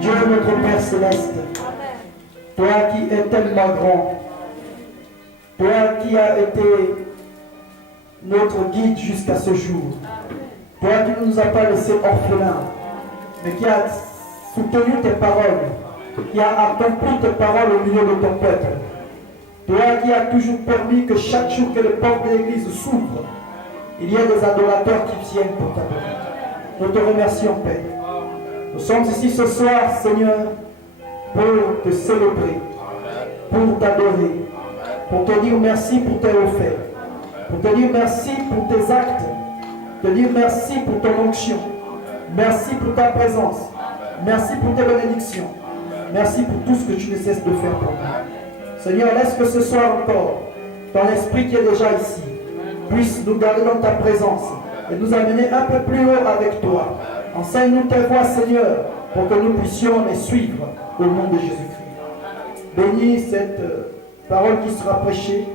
Dieu notre Père Céleste, toi qui es tellement grand, toi qui as été notre guide jusqu'à ce jour, toi qui ne nous as pas laissés orphelins, mais qui as soutenu tes paroles, qui as accompli tes paroles au milieu de ton peuple, toi qui as toujours permis que chaque jour que les portes de l'église s'ouvrent, il y a des adorateurs qui viennent pour t'adorer. Nous te remercions, Père. Nous sommes ici ce soir, Seigneur, pour te célébrer, pour t'adorer, pour te dire merci pour tes offerts, pour te dire merci pour tes actes, te dire merci pour ton onction, merci pour ta présence, merci pour tes bénédictions, merci pour tout ce que tu ne cesses de faire pour nous. Seigneur, laisse que ce soir encore, ton esprit qui est déjà ici, puisse nous garder dans ta présence et nous amener un peu plus haut avec toi. Enseigne-nous tes voies, Seigneur, pour que nous puissions les suivre au nom de Jésus-Christ. Bénis cette parole qui sera prêchée.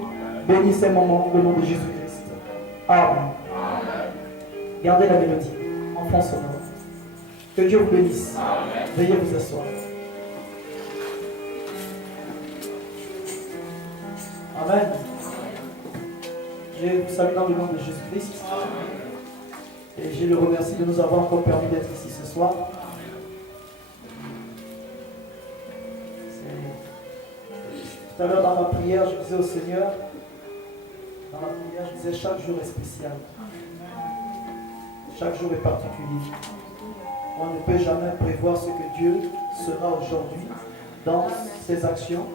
Bénis ces moments au nom de Jésus-Christ. Amen. Gardez la mélodie. Enfants sonores. Que Dieu vous bénisse. Amen. Veuillez vous asseoir. Amen. Je vous salue dans le nom de Jésus-Christ. Et je le remercie de nous avoir encore permis d'être ici ce soir. Tout à l'heure dans ma prière, je disais au Seigneur, je disais chaque jour est spécial. Chaque jour est particulier. On ne peut jamais prévoir ce que Dieu sera aujourd'hui dans ses actions.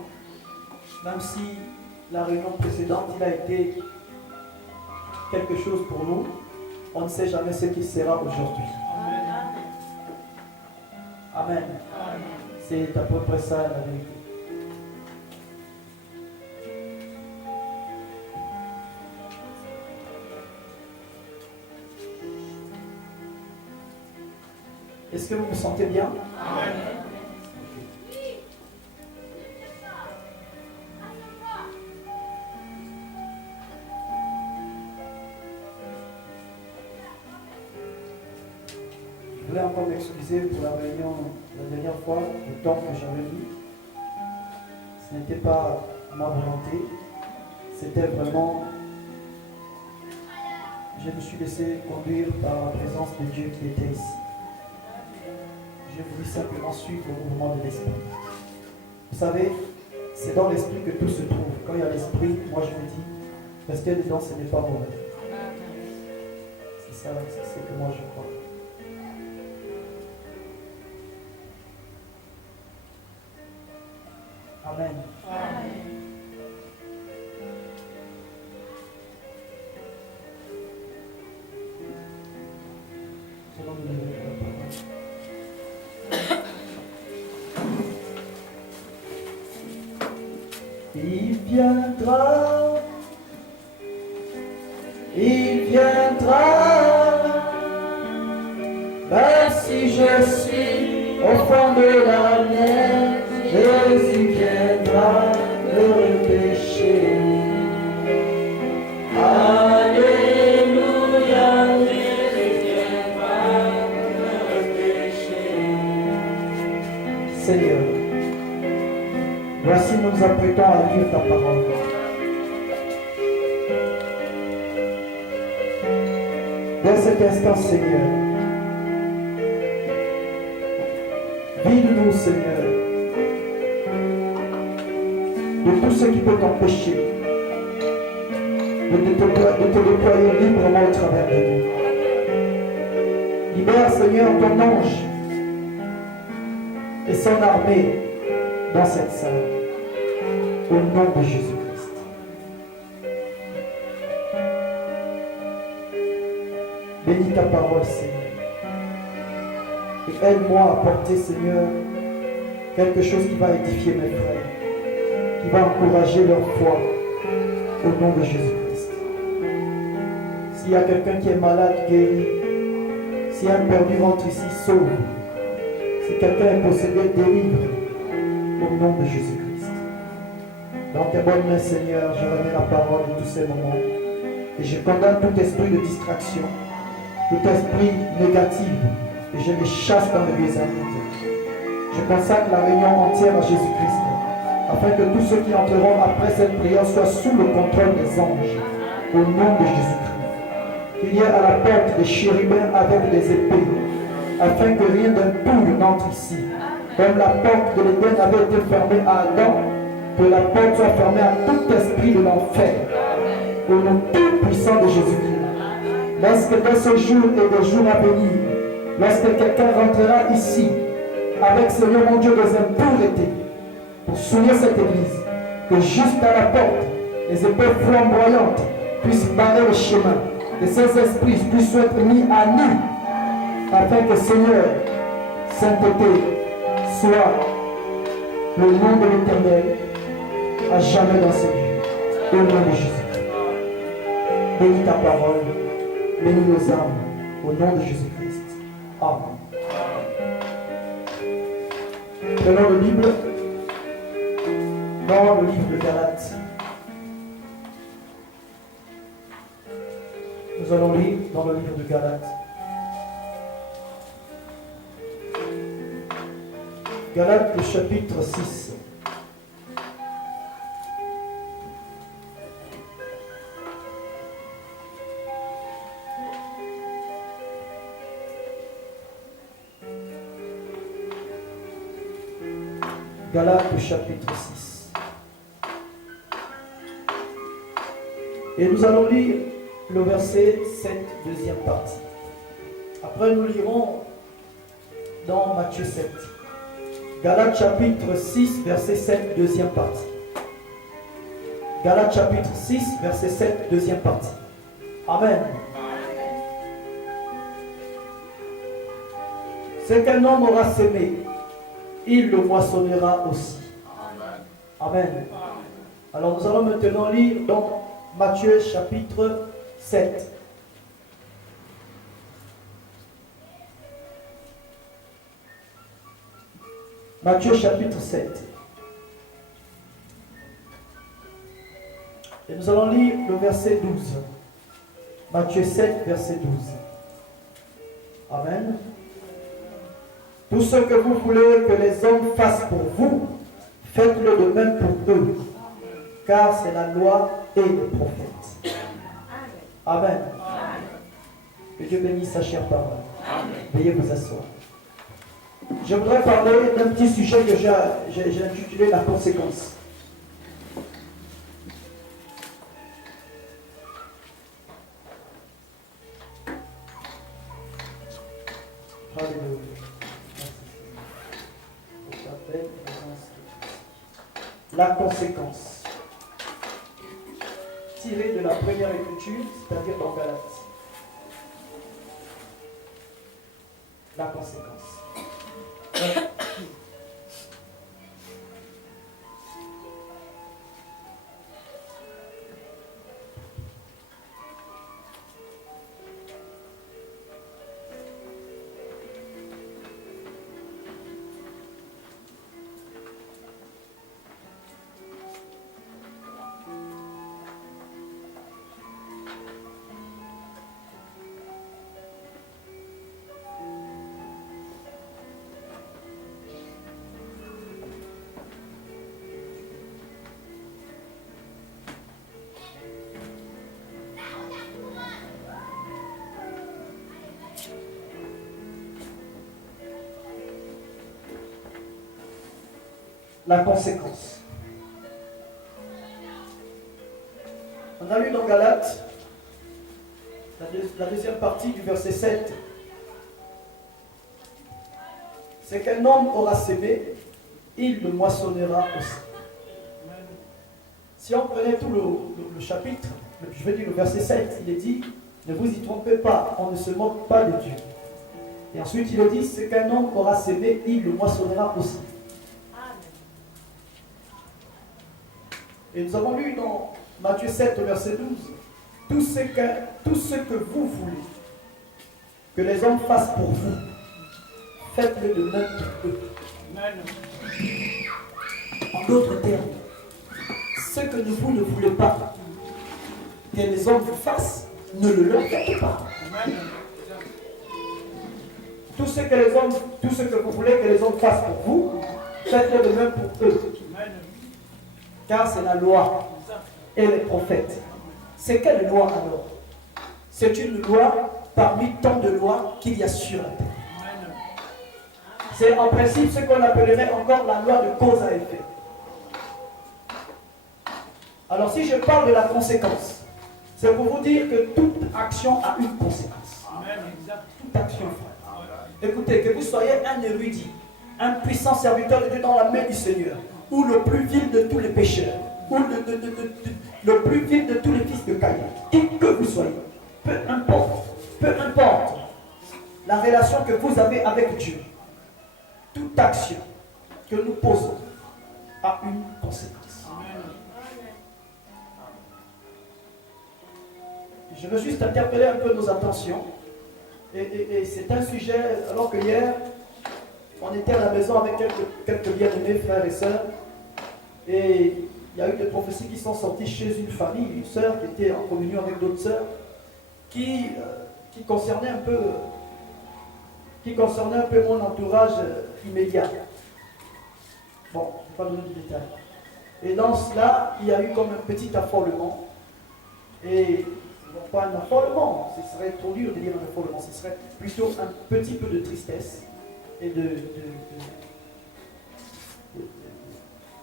Même si la réunion précédente, il a été quelque chose pour nous, on ne sait jamais ce qui sera aujourd'hui. Amen. C'est à peu près ça la vérité. Est-ce que vous vous sentez bien? Amen. Je voulais encore m'excuser pour la réunion la dernière fois, le temps que j'avais mis. Ce n'était pas ma volonté, c'était vraiment... Je me suis laissé conduire par la présence de Dieu qui était ici. Je voulais simplement suivre le mouvement de l'esprit. Vous savez, c'est dans l'esprit que tout se trouve. Quand il y a l'esprit, moi je me dis, rester dedans, ce n'est pas mauvais. C'est ça, c'est ce que moi je crois. Amen. Amen. Il viendra, même si je suis au fond de la mer, Jésus viendra me repêcher. Alléluia, Jésus viendra me repêcher. Seigneur, voici nous nous apprêtons à lire ta parole. Dès cet instant, Seigneur, vide-nous, Seigneur, de tout ce qui peut t'empêcher de te déployer librement au travers de nous. Libère, Seigneur, ton ange et son armée dans cette salle. Au nom de Jésus-Christ. Bénis ta parole, Seigneur. Et aide-moi à porter, Seigneur, quelque chose qui va édifier mes frères, qui va encourager leur foi. Au nom de Jésus-Christ. S'il y a quelqu'un qui est malade, guéri. S'il y a un perdu, rentre ici, sauve. Si quelqu'un est possédé, délivre. Au nom de Jésus-Christ. Dans tes bonnes mains, Seigneur, je remets la parole de tous ces moments. Et je condamne tout esprit de distraction, tout esprit négatif. Et je les chasse dans les lieux amides. Je consacre la réunion entière à Jésus-Christ, afin que tous ceux qui entreront après cette prière soient sous le contrôle des anges. Au nom de Jésus-Christ. Qu'il y ait à la porte des chérubins avec des épées, afin que rien d'impur n'entre ici. Comme la porte de l'Éden avait été fermée à Adam, que la porte soit fermée à tout esprit de l'enfer. Au nom tout puissant de Jésus-Christ. Lorsque dans ce jour et des jours à venir, lorsque quelqu'un rentrera ici, avec Seigneur mon Dieu des impuretés, pour souiller cette église, que juste à la porte, les épées flamboyantes puissent barrer le chemin, que ces esprits puissent être mis à nu, afin que Seigneur, sainteté, soit le nom de l'Éternel à jamais dans ces lieux. Au nom de Jésus. Bénis ta parole, bénis nos âmes, au nom de Jésus-Christ. Amen. Prenons le Bible dans le livre de Galates. Nous allons lire dans le livre de Galates. Galates, le chapitre 6. Galates, le chapitre 6. Et nous allons lire le verset 7, deuxième partie. Après, nous lirons dans Matthieu 7. Galates, chapitre 6, verset 7, deuxième partie. Galates, chapitre 6, verset 7, deuxième partie. Amen. Ce qu'un homme aura semé, il le moissonnera aussi. Amen. Alors nous allons maintenant lire dans Matthieu chapitre 7. Matthieu chapitre 7. Et nous allons lire le verset 12. Matthieu 7, verset 12. Amen. Tout ce que vous voulez que les hommes fassent pour vous, faites-le de même pour eux, car c'est la loi et les prophètes. Amen. Que Dieu bénisse sa chère parole. Veuillez vous asseoir. Je voudrais parler d'un petit sujet que j'ai intitulé la conséquence. Alléluia. La conséquence. Tirée de la première écriture, c'est-à-dire dans Galates. La conséquence. la conséquence. On a lu dans Galates, la deuxième partie du verset 7, c'est qu'un homme aura sémé, il le moissonnera aussi. Si on prenait tout le chapitre, je vais dire le verset 7, il est dit, ne vous y trompez pas, on ne se moque pas de Dieu. Et ensuite il est dit, c'est qu'un homme aura sémé, il le moissonnera aussi. Et nous avons lu dans Matthieu 7, verset 12, tout ce que vous voulez que les hommes fassent pour vous, faites-le de même pour eux. En d'autres termes, ce que vous ne voulez pas que les hommes vous fassent, ne le leur faites pas. Tout ce que vous voulez que les hommes fassent pour vous, faites-le de même pour eux. Car c'est la loi et les prophètes. C'est quelle loi alors? C'est une loi parmi tant de lois qu'il y a sur la terre. C'est en principe ce qu'on appellerait encore la loi de cause à effet. Alors si je parle de la conséquence, c'est pour vous dire que toute action a une conséquence. Toute action, frère. Écoutez, que vous soyez un érudit, un puissant serviteur de Dieu dans la main du Seigneur, ou le plus vil de tous les pécheurs, ou le plus vil de tous les fils de Caïn, qui que vous soyez, peu importe la relation que vous avez avec Dieu, toute action que nous posons a une conséquence. Je veux juste interpeller un peu nos attentions. Et c'est un sujet, alors que hier, on était à la maison avec quelques bien-aimés frères et sœurs. Et il y a eu des prophéties qui sont sorties chez une famille, une sœur qui était en communion avec d'autres sœurs, qui concernaient un peu mon entourage immédiat. Bon, je ne vais pas donner de détails. Et dans cela, il y a eu comme un petit affolement. Et non pas un affolement, ce serait trop dur de dire un affolement, ce serait plutôt un petit peu de tristesse et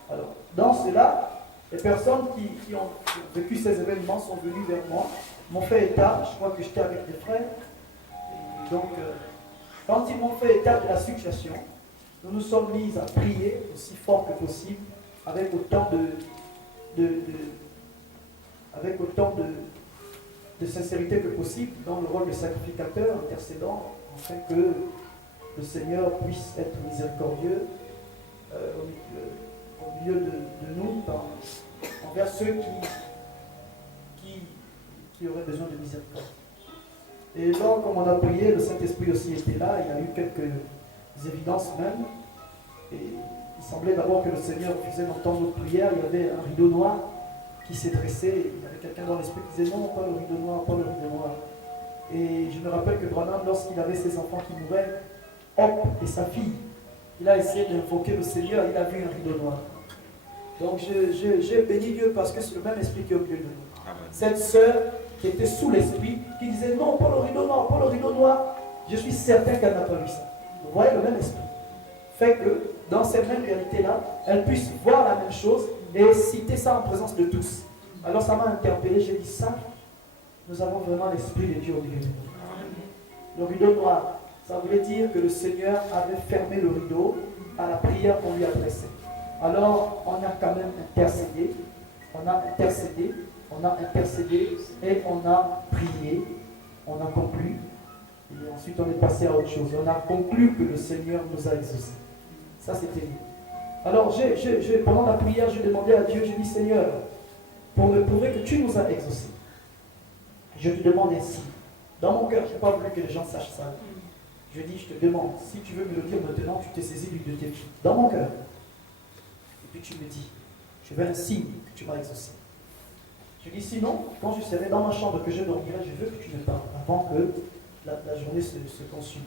Alors, dans cela, les personnes qui ont vécu ces événements sont venues vers moi, m'ont fait état, je crois que j'étais avec des frères, et donc quand ils m'ont fait état de la situation, nous nous sommes mis à prier aussi fort que possible, avec autant de sincérité que possible, dans le rôle de sacrificateur, intercédant, afin que le Seigneur puisse être miséricordieux au milieu de nous, envers ceux qui auraient besoin de miséricorde. Et donc, comme on a prié, le Saint-Esprit aussi était là, il y a eu quelques évidences même, et il semblait d'abord que le Seigneur faisait entendre notre prière, il y avait un rideau noir qui s'est dressé, il y avait quelqu'un dans l'esprit qui disait non, pas le rideau noir, pas le rideau noir. Et je me rappelle que Branham, lorsqu'il avait ses enfants qui mouraient, Hop et sa fille, il a essayé d'invoquer le Seigneur, il a vu un rideau noir. Donc j'ai béni Dieu parce que c'est le même esprit qui est au milieu de nous. Cette sœur qui était sous l'esprit, qui disait non, pas le rideau noir, pas le rideau noir, je suis certain qu'elle n'a pas vu ça. Vous voyez, le même esprit fait que dans cette même réalité-là, elle puisse voir la même chose et citer ça en présence de tous. Alors ça m'a interpellé, j'ai dit ça, nous avons vraiment l'esprit de Dieu au milieu de nous. Le rideau noir, ça voulait dire que le Seigneur avait fermé le rideau à la prière qu'on lui adressait. Alors on a quand même intercédé, et on a prié, on a conclu, et ensuite on est passé à autre chose. On a conclu que le Seigneur nous a exaucés. Ça c'était lui. Alors pendant la prière, j'ai demandé à Dieu, j'ai dit Seigneur, pour me prouver que tu nous as exaucés, je te demande ainsi, dans mon cœur, je n'ai pas voulu que les gens sachent ça. Je dis, je te demande, si tu veux me le dire maintenant, tu t'es saisi de tes pieds, dans mon cœur. Et puis tu me dis, je veux un signe que tu m'as exaucé. Je dis, sinon, quand je serai dans ma chambre, que je dormirai, je veux que tu me parles avant que la journée se consume.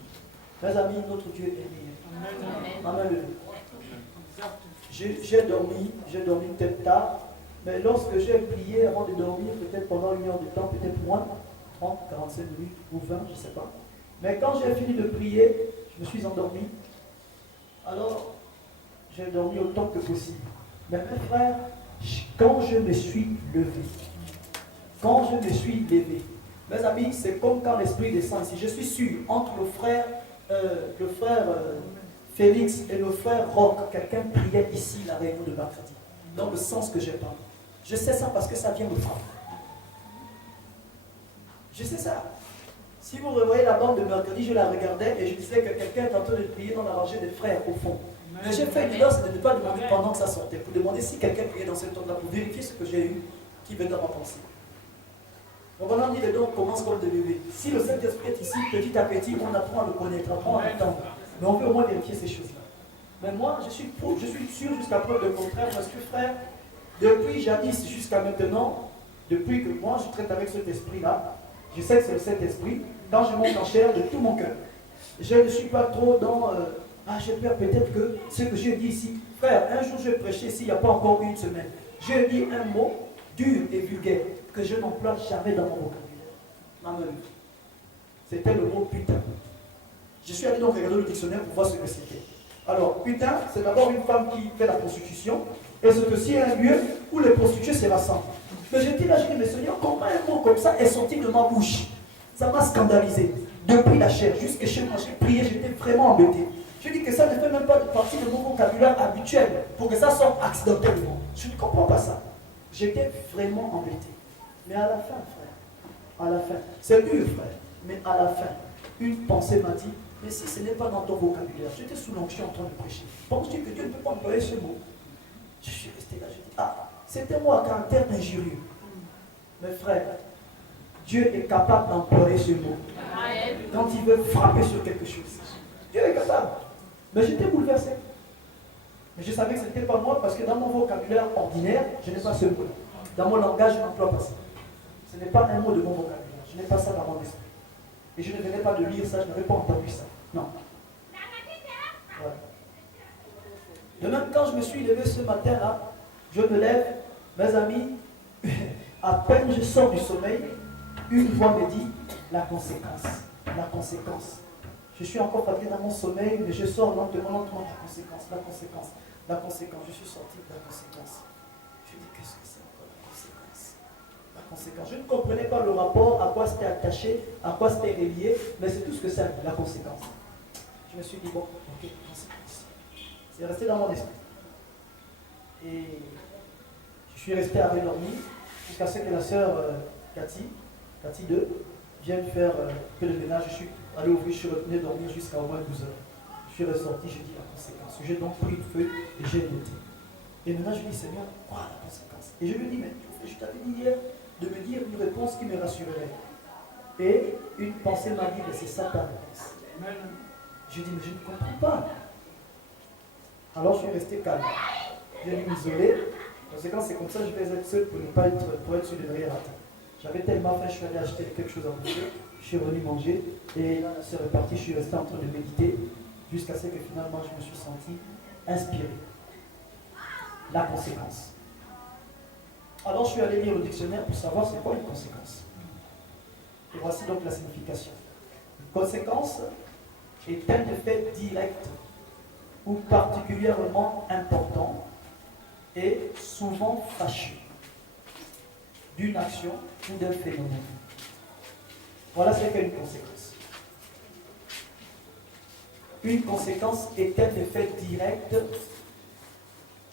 Mes amis, notre Dieu est lié. Amen. J'ai dormi peut-être tard, mais lorsque j'ai prié avant de dormir, peut-être pendant 1 heure de temps, peut-être moins, 30, 45 minutes ou 20, je ne sais pas. Mais quand j'ai fini de prier, je me suis endormi. Alors, j'ai dormi autant que possible. Mais mes frères, quand je me suis levé, mes amis, c'est comme quand l'Esprit descend ici. Je suis sûr, entre le frère Félix et le frère Roch, quelqu'un priait ici la réunion de mercredi, dans le sens que j'ai parlé. Je sais ça parce que ça vient me frapper. Je sais ça. Si vous revoyez la bande de mercredi, je la regardais et je disais que quelqu'un est en train de prier dans la rangée des frères au fond. J'ai fait une erreur, c'est de ne pas demander pendant que ça sortait, pour demander si quelqu'un priait dans cette ordre-là, pour vérifier ce que j'ai eu, qui venait dans ma pensée. Donc on a dit les dons commencent comme des bébés. Si le Saint-Esprit est ici, petit à petit, on apprend à le connaître, on apprend à l'entendre. Mais on veut au moins vérifier ces choses-là. Mais moi, je suis sûr jusqu'à preuve de contraire, parce que frère, depuis jadis jusqu'à maintenant, depuis que moi je traite avec cet esprit-là, je sais que c'est le Saint-Esprit, quand je monte en chair de tout mon cœur. Je ne suis pas trop dans j'ai peur peut-être que ce que je dis ici, frère, un jour je prêchais ici, il n'y a pas encore une semaine. Je dis un mot dur et vulgaire que je n'emploie jamais dans mon vocabulaire. C'était le mot putain. Je suis allé donc regarder le dictionnaire pour voir ce que c'était. Alors, putain, c'est d'abord une femme qui fait la prostitution, et c'est aussi un lieu où les prostituées se rassemblent. Mais j'étais là, je dis, mais Seigneur, comment un mot comme ça est sorti de ma bouche? Ça m'a scandalisé. Depuis la chair, jusqu'à chez moi, j'ai prié, j'étais vraiment embêté. Je dis que ça ne fait même pas partie de mon vocabulaire habituel pour que ça sorte accidentellement. Je ne comprends pas ça. J'étais vraiment embêté. Mais à la fin, frère, à la fin, c'est dur, frère, mais à la fin, une pensée m'a dit, mais si ce n'est pas dans ton vocabulaire, j'étais sous l'onction en train de prêcher. Penses-tu que Dieu ne peut pas employer ce mot? Je suis resté là, je dis, c'était moi à caractère injurieux. Mes frères, Dieu est capable d'employer ce mot quand il veut frapper sur quelque chose. Dieu est capable. Mais j'étais bouleversé. Mais je savais que ce n'était pas moi parce que dans mon vocabulaire ordinaire, je n'ai pas ce mot-là. Dans mon langage, je n'emploie pas ça. Ce n'est pas un mot de mon vocabulaire. Je n'ai pas ça dans mon esprit. Et je ne venais pas de lire ça, je n'avais pas entendu ça. Non. Voilà. De même, quand je me suis levé ce matin-là, je me lève, mes amis, à peine je sors du sommeil, une voix me dit la conséquence. La conséquence. Je suis encore fatigué dans mon sommeil, mais je sors lentement, la conséquence, la conséquence, la conséquence. Je suis sorti de la conséquence. Je dis, qu'est-ce que c'est encore la conséquence? La conséquence. Je ne comprenais pas le rapport, à quoi c'était attaché, à quoi c'était relié, mais c'est tout ce que c'est, la conséquence. Je me suis dit, bon, ok, conséquence. C'est resté dans mon esprit. Et je suis resté à dormir jusqu'à ce que la sœur Cathy 2, vienne faire que le ménage. Je suis allé ouvrir, je suis retourné dormir jusqu'à au moins 12 heures. Je suis ressorti, j'ai dit la conséquence. J'ai donc pris une feuille et j'ai noté. Et maintenant je dis, Seigneur, quoi la conséquence? Et je lui dis, mais je t'avais dit hier de me dire une réponse qui me rassurerait. Et une pensée m'a dit, mais c'est ça ta réponse. Je dis, mais je ne comprends pas. Alors je suis resté calme. J'ai dû m'isoler. Conséquence, c'est comme ça que je vais être seul pour être sûr de ne rien rater. J'avais tellement faim, je suis allé acheter quelque chose à manger, je suis revenu manger, et là, c'est reparti, je suis resté en train de méditer, jusqu'à ce que finalement je me suis senti inspiré. La conséquence. Alors je suis allé lire le dictionnaire pour savoir c'est quoi une conséquence. Et voici donc la signification. Une conséquence est un effet direct ou particulièrement important et souvent fâcheux d'une action ou d'un phénomène. Voilà ce qu'est une conséquence. Une conséquence est un effet direct,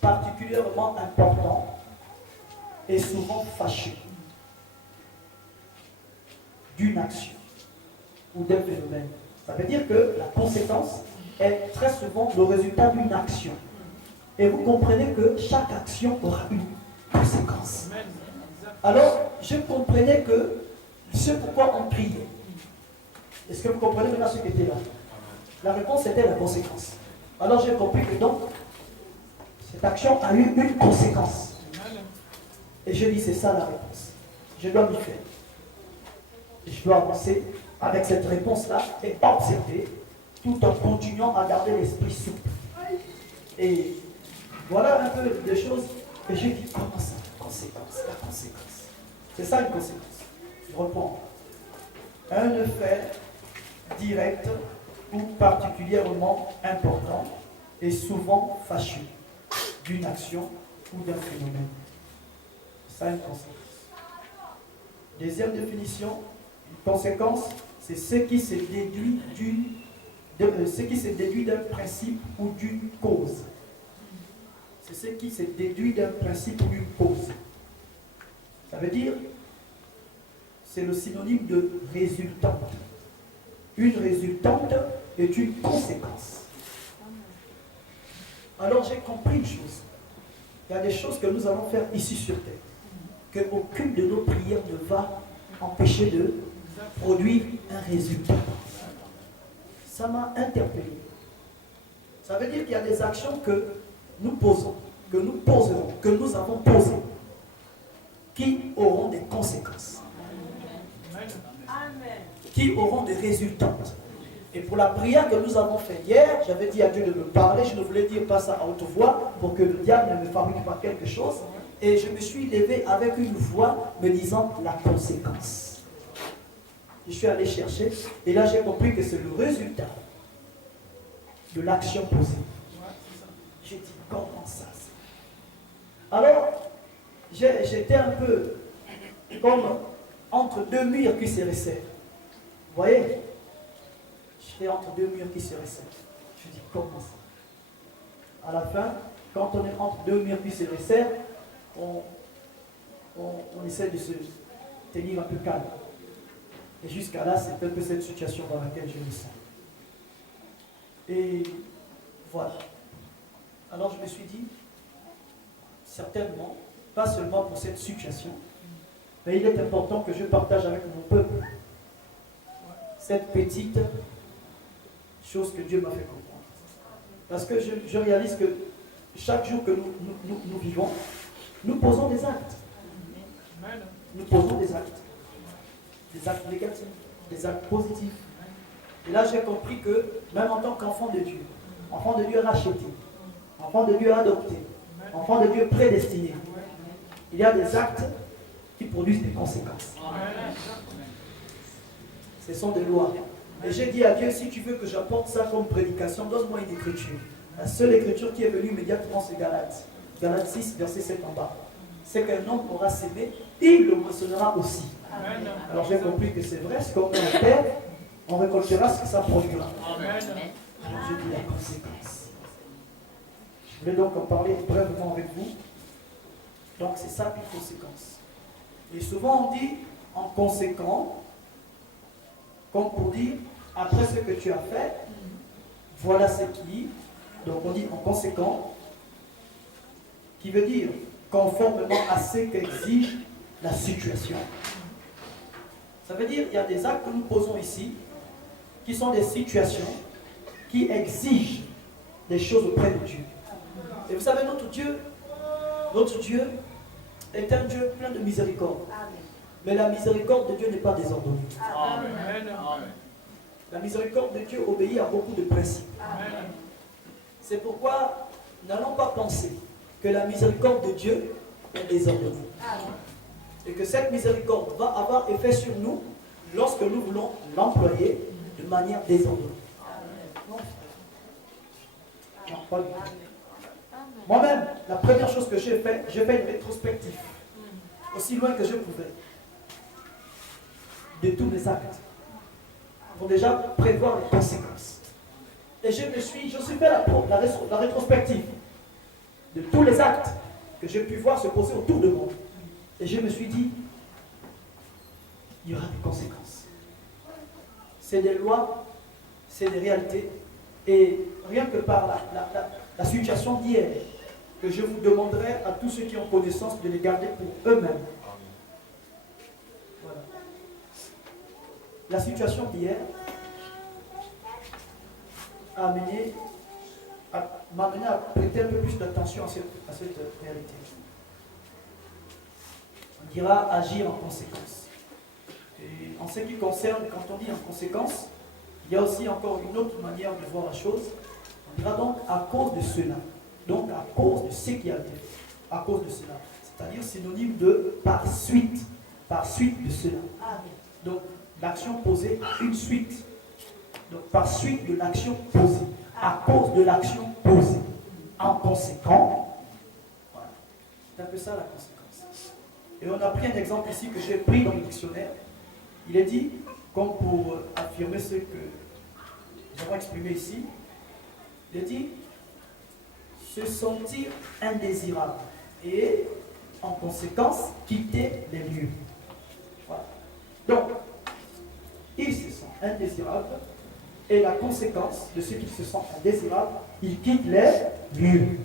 particulièrement important et souvent fâcheux d'une action ou d'un phénomène. Ça veut dire que la conséquence est très souvent le résultat d'une action. Et vous comprenez que chaque action aura une conséquence. Alors, je comprenais que ce pourquoi on priait. Est-ce que vous comprenez maintenant ce qui était là? La réponse était la conséquence. Alors j'ai compris que donc, cette action a eu une conséquence. Et je dis, c'est ça la réponse. Je dois m'y faire. Et je dois avancer avec cette réponse-là et observer, tout en continuant à garder l'esprit souple. Et voilà un peu des choses. Et j'ai dit, comment ça, la conséquence? La conséquence. C'est ça une conséquence. Je reprends. Un effet direct ou particulièrement important est souvent fâché d'une action ou d'un phénomène. Ça a une conséquence. Deuxième définition, une conséquence, c'est ce qui se déduit d'un principe ou d'une cause. C'est ce qui se déduit d'un principe ou d'une cause. Ça veut dire, c'est le synonyme de résultante. Une résultante est une conséquence. Alors j'ai compris une chose. Il y a des choses que nous allons faire ici sur terre, qu'aucune de nos prières ne va empêcher de produire un résultat. Ça m'a interpellé. Ça veut dire qu'il y a des actions que nous posons, que nous poserons, que nous avons posées, qui auront des conséquences, qui auront des résultats. Et pour la prière que nous avons faite hier, j'avais dit à Dieu de me parler, je ne voulais dire pas ça à haute voix pour que le diable ne me fabrique pas quelque chose. Et je me suis levé avec une voix me disant la conséquence. Je suis allé chercher et là j'ai compris que c'est le résultat de l'action posée. J'ai dit comment ça? Alors j'étais un peu comme entre deux murs qui se resserrent. Vous voyez? J'étais entre deux murs qui se resserrent. Je dis comment ça? À la fin, quand on est entre deux murs qui se resserrent, on essaie de se tenir un peu calme. Et jusqu'à là, c'est un peu cette situation dans laquelle je me sens. Et voilà. Alors je me suis dit, certainement, pas seulement pour cette situation, mais il est important que je partage avec mon peuple cette petite chose que Dieu m'a fait comprendre. Parce que je réalise que chaque jour que nous vivons, nous posons des actes. Nous posons des actes. Des actes négatifs, des actes positifs. Et là, j'ai compris que, même en tant qu'enfant de Dieu racheté, enfant de Dieu adopté, enfant de Dieu prédestiné, il y a des actes qui produisent des conséquences. Ce sont des lois. Et j'ai dit à Dieu, si tu veux que j'apporte ça comme prédication, donne-moi une écriture. La seule écriture qui est venue immédiatement, c'est Galates. Galates 6, verset 7 en bas. C'est qu'un homme aura sémé, il le moissonnera aussi. Alors j'ai compris que c'est vrai, ce qu'on met en terre, on récoltera ce que ça produira. Alors j'ai dit la conséquence. Je voulais donc en parler brièvement avec vous. Donc c'est ça une conséquence. Et souvent on dit en conséquent, comme pour dire, après ce que tu as fait, voilà ce qui. Donc on dit en conséquent, qui veut dire conformément à ce qu'exige la situation. Ça veut dire qu'il y a des actes que nous posons ici, qui sont des situations qui exigent des choses auprès de Dieu. Et vous savez, notre Dieu est un Dieu plein de miséricorde. Mais la miséricorde de Dieu n'est pas désordonnée. La miséricorde de Dieu obéit à beaucoup de principes. C'est pourquoi n'allons pas penser que la miséricorde de Dieu est désordonnée. Et que cette miséricorde va avoir effet sur nous lorsque nous voulons l'employer de manière désordonnée. Non, pas du tout. Moi-même, la première chose que j'ai fait une rétrospective, aussi loin que je pouvais, de tous mes actes, pour déjà prévoir les conséquences. Et je suis fait la rétrospective de tous les actes que j'ai pu voir se poser autour de moi. Et je me suis dit, il y aura des conséquences. C'est des lois, c'est des réalités. Et rien que par la situation d'hier, que je vous demanderai à tous ceux qui ont connaissance de les garder pour eux-mêmes. Voilà. La situation d'hier m'a amené à prêter un peu plus d'attention à cette réalité. On dira agir en conséquence. Et en ce qui concerne, quand on dit en conséquence, il y a aussi encore une autre manière de voir la chose. On dira donc à cause de cela. Donc à cause de ce qui a été fait. À cause de cela. C'est-à-dire synonyme de par suite. Par suite de cela. Donc l'action posée, une suite. Donc, par suite de l'action posée, à cause de l'action posée. En conséquent, voilà. C'est un peu ça la conséquence. Et on a pris un exemple ici que j'ai pris dans le dictionnaire. Il est dit, comme pour affirmer ce que nous avons exprimé ici, il est dit se sentir indésirable et en conséquence quitter les lieux. Voilà. Donc, il se sent indésirable et la conséquence de ce qu'il se sent indésirable, il quitte les lieux.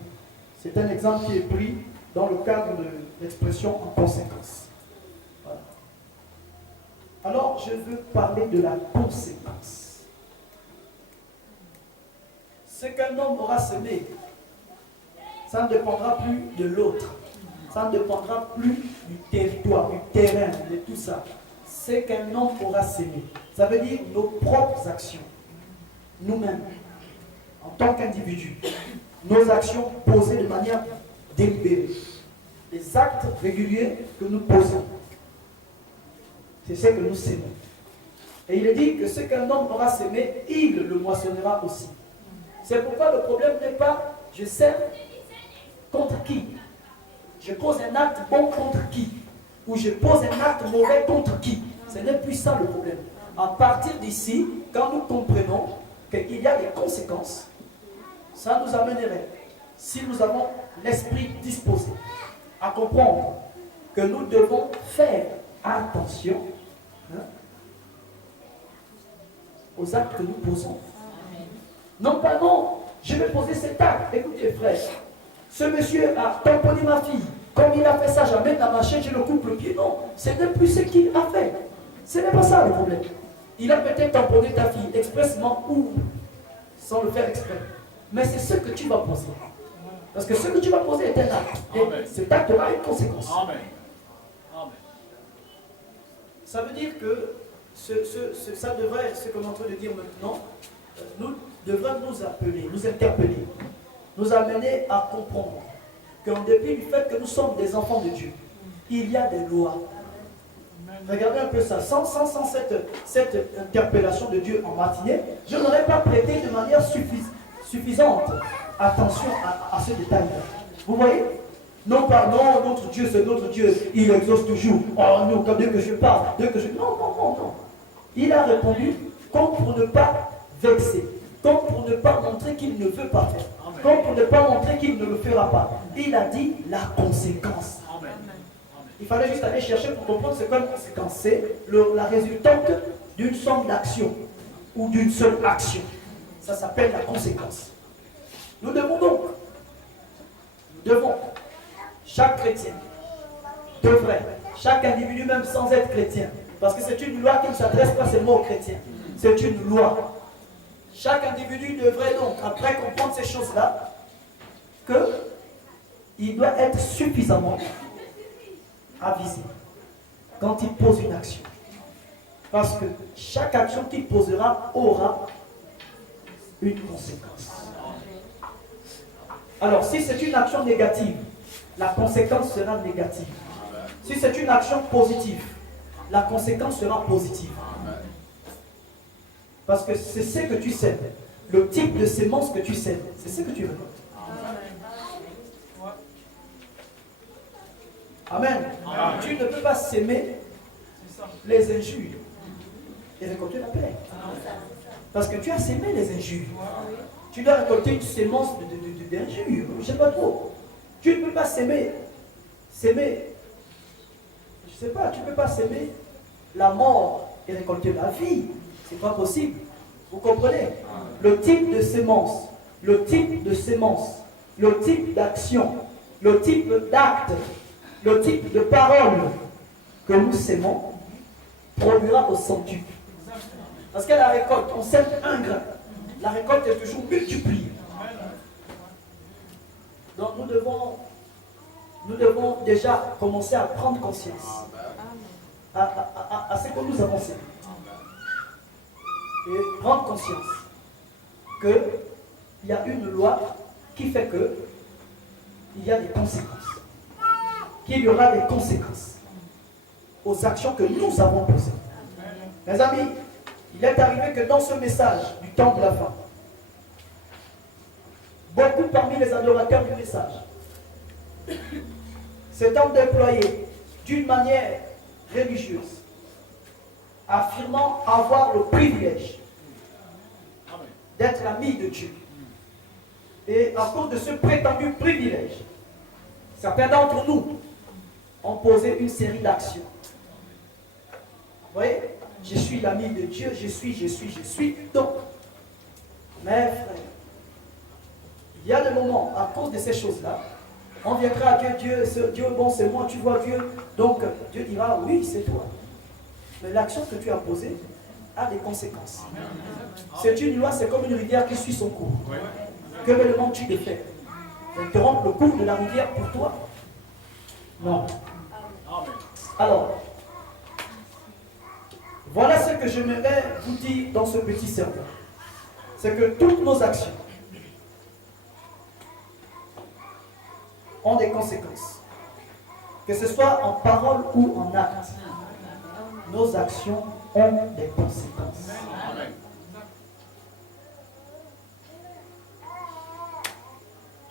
C'est un exemple qui est pris dans le cadre de l'expression en conséquence. Voilà. Alors, je veux parler de la conséquence. Ce qu'un homme aura semé, ça ne dépendra plus de l'autre. Ça ne dépendra plus du territoire, du terrain, de tout ça. Ce qu'un homme aura semé, ça veut dire nos propres actions. Nous-mêmes, en tant qu'individus, nos actions posées de manière délibérée, les actes réguliers que nous posons, c'est ce que nous sémons. Et il est dit que ce qu'un homme aura semé, il le moissonnera aussi. C'est pourquoi le problème n'est pas je sème contre qui, je pose un acte bon contre qui, ou je pose un acte mauvais contre qui. Ce n'est plus ça le problème. À partir d'ici, quand nous comprenons qu'il y a des conséquences, ça nous amènerait, si nous avons l'esprit disposé, à comprendre que nous devons faire attention aux actes que nous posons. Non pas non, je vais poser cet acte. Écoutez frère, ce monsieur a tamponné ma fille. Comme il a fait ça, j'amène la machine, je le coupe le pied. Non, ce n'est plus ce qu'il a fait. Ce n'est pas ça le problème. Il a peut-être tamponné ta fille expressement ou sans le faire exprès. Mais c'est ce que tu vas poser. Parce que ce que tu vas poser est un acte. Et cet acte aura une conséquence. Amen. Amen. Ça veut dire que ça devrait, ce qu'on est en train de dire maintenant, devrait nous appeler, nous interpeller, nous amener à comprendre qu'en dépit du fait que nous sommes des enfants de Dieu, il y a des lois. Regardez un peu ça. Sans cette interpellation de Dieu en matinée, je n'aurais pas prêté de manière suffisante attention à ce détail-là. Vous voyez? Non pas, non, notre Dieu, c'est notre Dieu, il exauce toujours. Oh non, dès que je parle, dès que je... Non, non, non, non. Il a répondu comme pour ne pas vexer, comme pour ne pas montrer qu'il ne veut pas faire, comme pour ne pas montrer qu'il ne le fera pas. Il a dit la conséquence. Il fallait juste aller chercher pour comprendre ce qu'est une conséquence. C'est la résultante d'une somme d'actions ou d'une seule action. Ça s'appelle la conséquence. Nous devons, chaque chrétien devrait, chaque individu même sans être chrétien, parce que c'est une loi qui ne s'adresse pas seulement aux chrétiens, c'est une loi. Chaque individu devrait donc, après comprendre ces choses-là, qu'il doit être suffisamment avisé quand il pose une action. Parce que chaque action qu'il posera aura une conséquence. Alors, si c'est une action négative, la conséquence sera négative. Si c'est une action positive, la conséquence sera positive. Parce que c'est ce que tu sèmes. Le type de sémence que tu sèmes, c'est ce que tu récoltes. Amen. Amen. Tu ne peux pas s'aimer les injures et récolter la paix. Parce que tu as sémé les injures. Tu dois récolter une sémence d'injures. Je ne sais pas trop. Tu ne peux pas s'aimer, je ne sais pas, tu ne peux pas s'aimer la mort et récolter la vie. Ce n'est pas possible. Vous comprenez? Le type de sémence, le type de sémence, le type d'action, le type d'acte, le type de parole que nous sémons produira au centuple. Parce que la récolte, on sème un grain. La récolte est toujours multipliée. Donc nous devons déjà commencer à prendre conscience à ce que nous avons sémé. Et prendre conscience qu'il y a une loi qui fait que il y a des conséquences. Qu'il y aura des conséquences aux actions que nous avons posées. Mes amis, Il est arrivé que dans ce message du temps de la fin, beaucoup parmi les adorateurs du message s'étant déployés d'une manière religieuse, affirmant avoir le privilège d'être l'ami de Dieu. Et à cause de ce prétendu privilège, certains d'entre nous ont posé une série d'actions. Vous voyez, je suis l'ami de Dieu, je suis. Donc, mes frères, il y a des moments, à cause de ces choses-là, on viendra à Dieu, Dieu, bon, c'est moi, tu vois Dieu. Donc, Dieu dira, oui, c'est toi. Mais l'action que tu as posée a des conséquences. C'est une loi, c'est comme une rivière qui suit son cours. Que me demandes-tu de faire? D'interrompre le cours de la rivière pour toi? Non. Alors, voilà ce que j'aimerais vous dire dans ce petit sermon. C'est que toutes nos actions ont des conséquences. Que ce soit en parole ou en acte, nos actions ont des conséquences.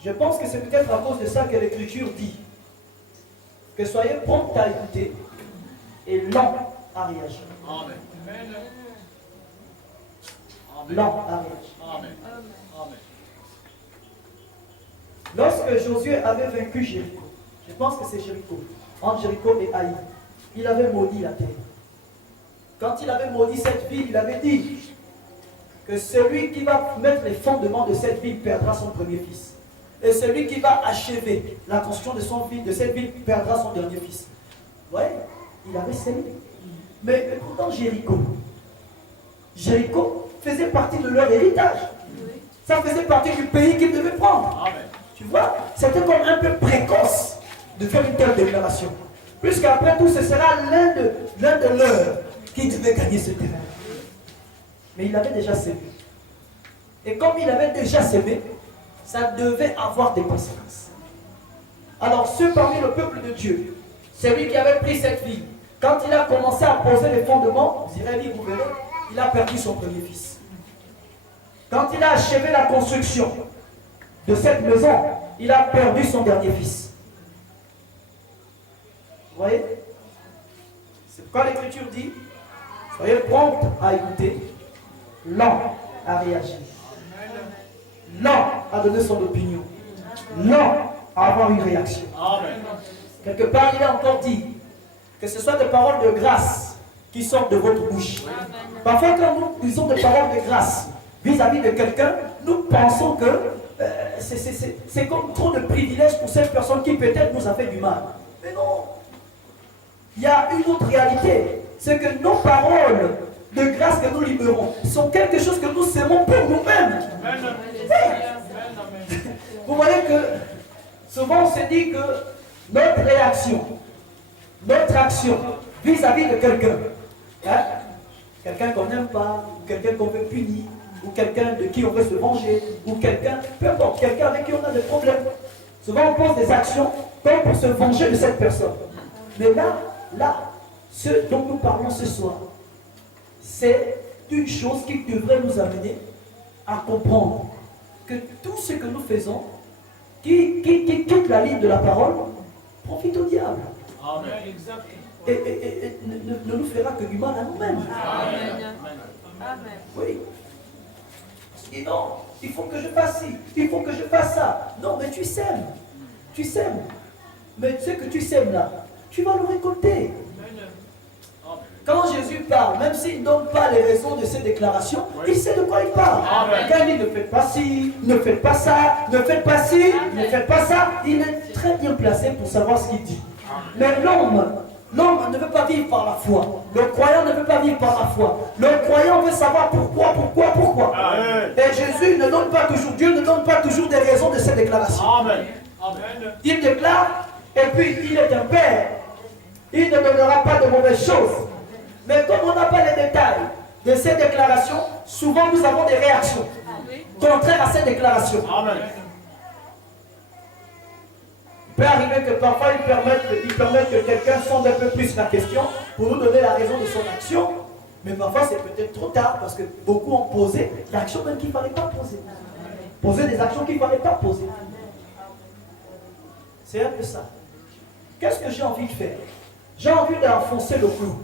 Je pense que c'est peut-être à cause de ça que l'Écriture dit que soyez prompts à écouter et lents à réagir. Amen. Lents à réagir. Amen. Amen. Lorsque Josué avait vaincu Jéricho, je pense que c'est Jéricho, entre Jéricho et Haï, il avait maudit la terre. Quand il avait maudit cette ville, il avait dit que celui qui va mettre les fondements de cette ville perdra son premier fils. Et celui qui va achever la construction de cette ville perdra son dernier fils. Vous voyez, il avait scellé. Mais pourtant Jéricho faisait partie de leur héritage. Ça faisait partie du pays qu'ils devaient prendre. Amen. Tu vois, c'était comme un peu précoce de faire une telle déclaration. Puisqu'après tout, ce sera l'un de leurs qui devait gagner ce terrain. Mais il avait déjà sémé. Et comme il avait déjà sémé, ça devait avoir des conséquences. Alors ceux parmi le peuple de Dieu, celui qui avait pris cette ville, quand il a commencé à poser les fondements, vous irez lire, vous verrez, il a perdu son premier fils. Quand il a achevé la construction de cette maison, il a perdu son dernier fils. Vous voyez? C'est pourquoi l'Écriture dit, soyez prompts à écouter, lents à réagir, lent à donner son opinion, lent à avoir une réaction. Amen. Quelque part, il est encore dit que ce soit des paroles de grâce qui sortent de votre bouche. Parfois, quand nous disons des paroles de grâce vis-à-vis de quelqu'un, nous pensons que c'est comme trop de privilèges pour cette personne qui peut-être nous a fait du mal. Mais non. Il y a une autre réalité. C'est que nos paroles de grâce que nous libérons sont quelque chose que nous sémons pour nous-mêmes. Vous voyez que souvent on se dit que notre réaction, notre action vis-à-vis de quelqu'un, hein, quelqu'un qu'on n'aime pas, ou quelqu'un qu'on veut punir, ou quelqu'un de qui on veut se venger, ou quelqu'un, peu importe, quelqu'un avec qui on a des problèmes. Souvent on pose des actions comme pour se venger de cette personne. Mais là, ce dont nous parlons ce soir, c'est une chose qui devrait nous amener à comprendre que tout ce que nous faisons, qui quitte la ligne de la parole, profite au diable. Amen. Et ne nous fera que du mal à nous-mêmes. Amen. Oui. Et non, il faut que je fasse ci, il faut que je fasse ça. Non, mais tu sèmes. Tu sèmes. Mais ce que tu sèmes là, tu vas le récolter. Quand Jésus parle, même s'il ne donne pas les raisons de ses déclarations, il sait de quoi il parle. Amen. Quand il dit ne faites pas ci, ne faites pas ça, ne faites pas ci, ne faites pas ça, il est très bien placé pour savoir ce qu'il dit. Mais l'homme ne veut pas vivre par la foi. Le croyant ne veut pas vivre par la foi. Le croyant veut savoir pourquoi. Amen. Et Jésus ne donne pas toujours, Dieu ne donne pas toujours des raisons de ses déclarations. Amen. Amen. Il déclare, et puis il est un père. Il ne donnera pas de mauvaises choses. Mais comme on n'a pas les détails de ces déclarations, souvent nous avons des réactions contraires à ces déclarations. Amen. Il peut arriver que parfois ils permettent que quelqu'un sonde un peu plus la question pour nous donner la raison de son action. Mais parfois, c'est peut-être trop tard parce que beaucoup ont posé l'actions même qu'il ne fallait pas poser. Poser des actions qu'il ne fallait pas poser. C'est un peu ça. Qu'est-ce que j'ai envie de faire? J'ai envie d'enfoncer le clou.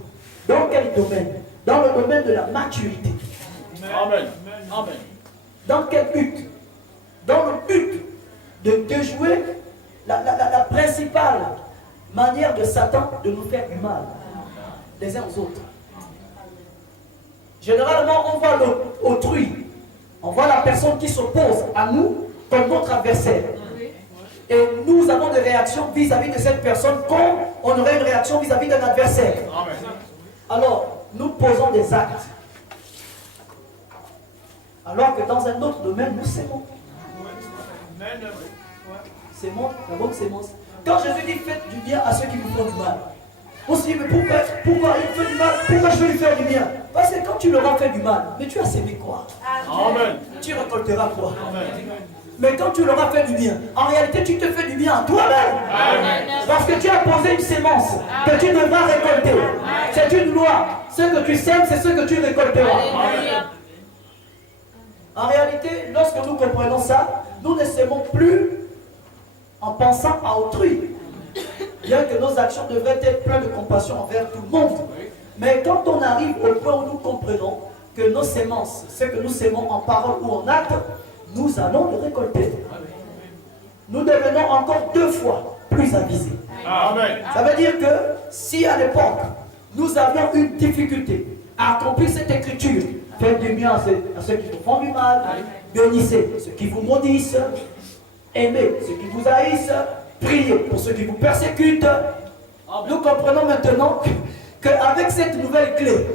Dans quel domaine? Dans le domaine de la maturité. Amen. Amen. Dans quel but? Dans le but de déjouer la principale manière de Satan de nous faire du mal, les uns aux autres. Généralement, on voit l'autrui, on voit la personne qui s'oppose à nous comme notre adversaire. Et nous avons des réactions vis-à-vis de cette personne comme on aurait une réaction vis-à-vis d'un adversaire. Alors, nous posons des actes. Alors que dans un autre domaine, nous s'aimons. D'abord sémence. Quand Jésus dit faites du bien à ceux qui vous font du mal, on se dit mais pourquoi il fait du mal? Pourquoi je veux lui faire du bien? Parce que quand tu leur as fait du mal, mais tu as sémé quoi? Amen. Tu récolteras quoi? Amen. Mais quand tu leur as fait du bien, en réalité tu te fais du bien à toi-même. Parce que tu as posé une sémence que tu devras récolter. C'est une loi. Ce que tu sèmes, c'est ce que tu récolteras. En réalité, lorsque nous comprenons ça, nous ne s'aimons plus en pensant à autrui. Bien que nos actions devraient être pleines de compassion envers tout le monde. Mais quand on arrive au point où nous comprenons que nos sémences, ce que nous sémons en parole ou en acte, nous allons le récolter. Nous devenons encore 2 fois plus avisés. Amen. Ça veut dire que si à l'époque, nous avions une difficulté à accomplir cette écriture, faites du bien à ceux qui vous font du mal, bénissez ceux qui vous maudissent, aimez ceux qui vous haïssent, priez pour ceux qui vous persécutent. Nous comprenons maintenant qu'avec cette nouvelle clé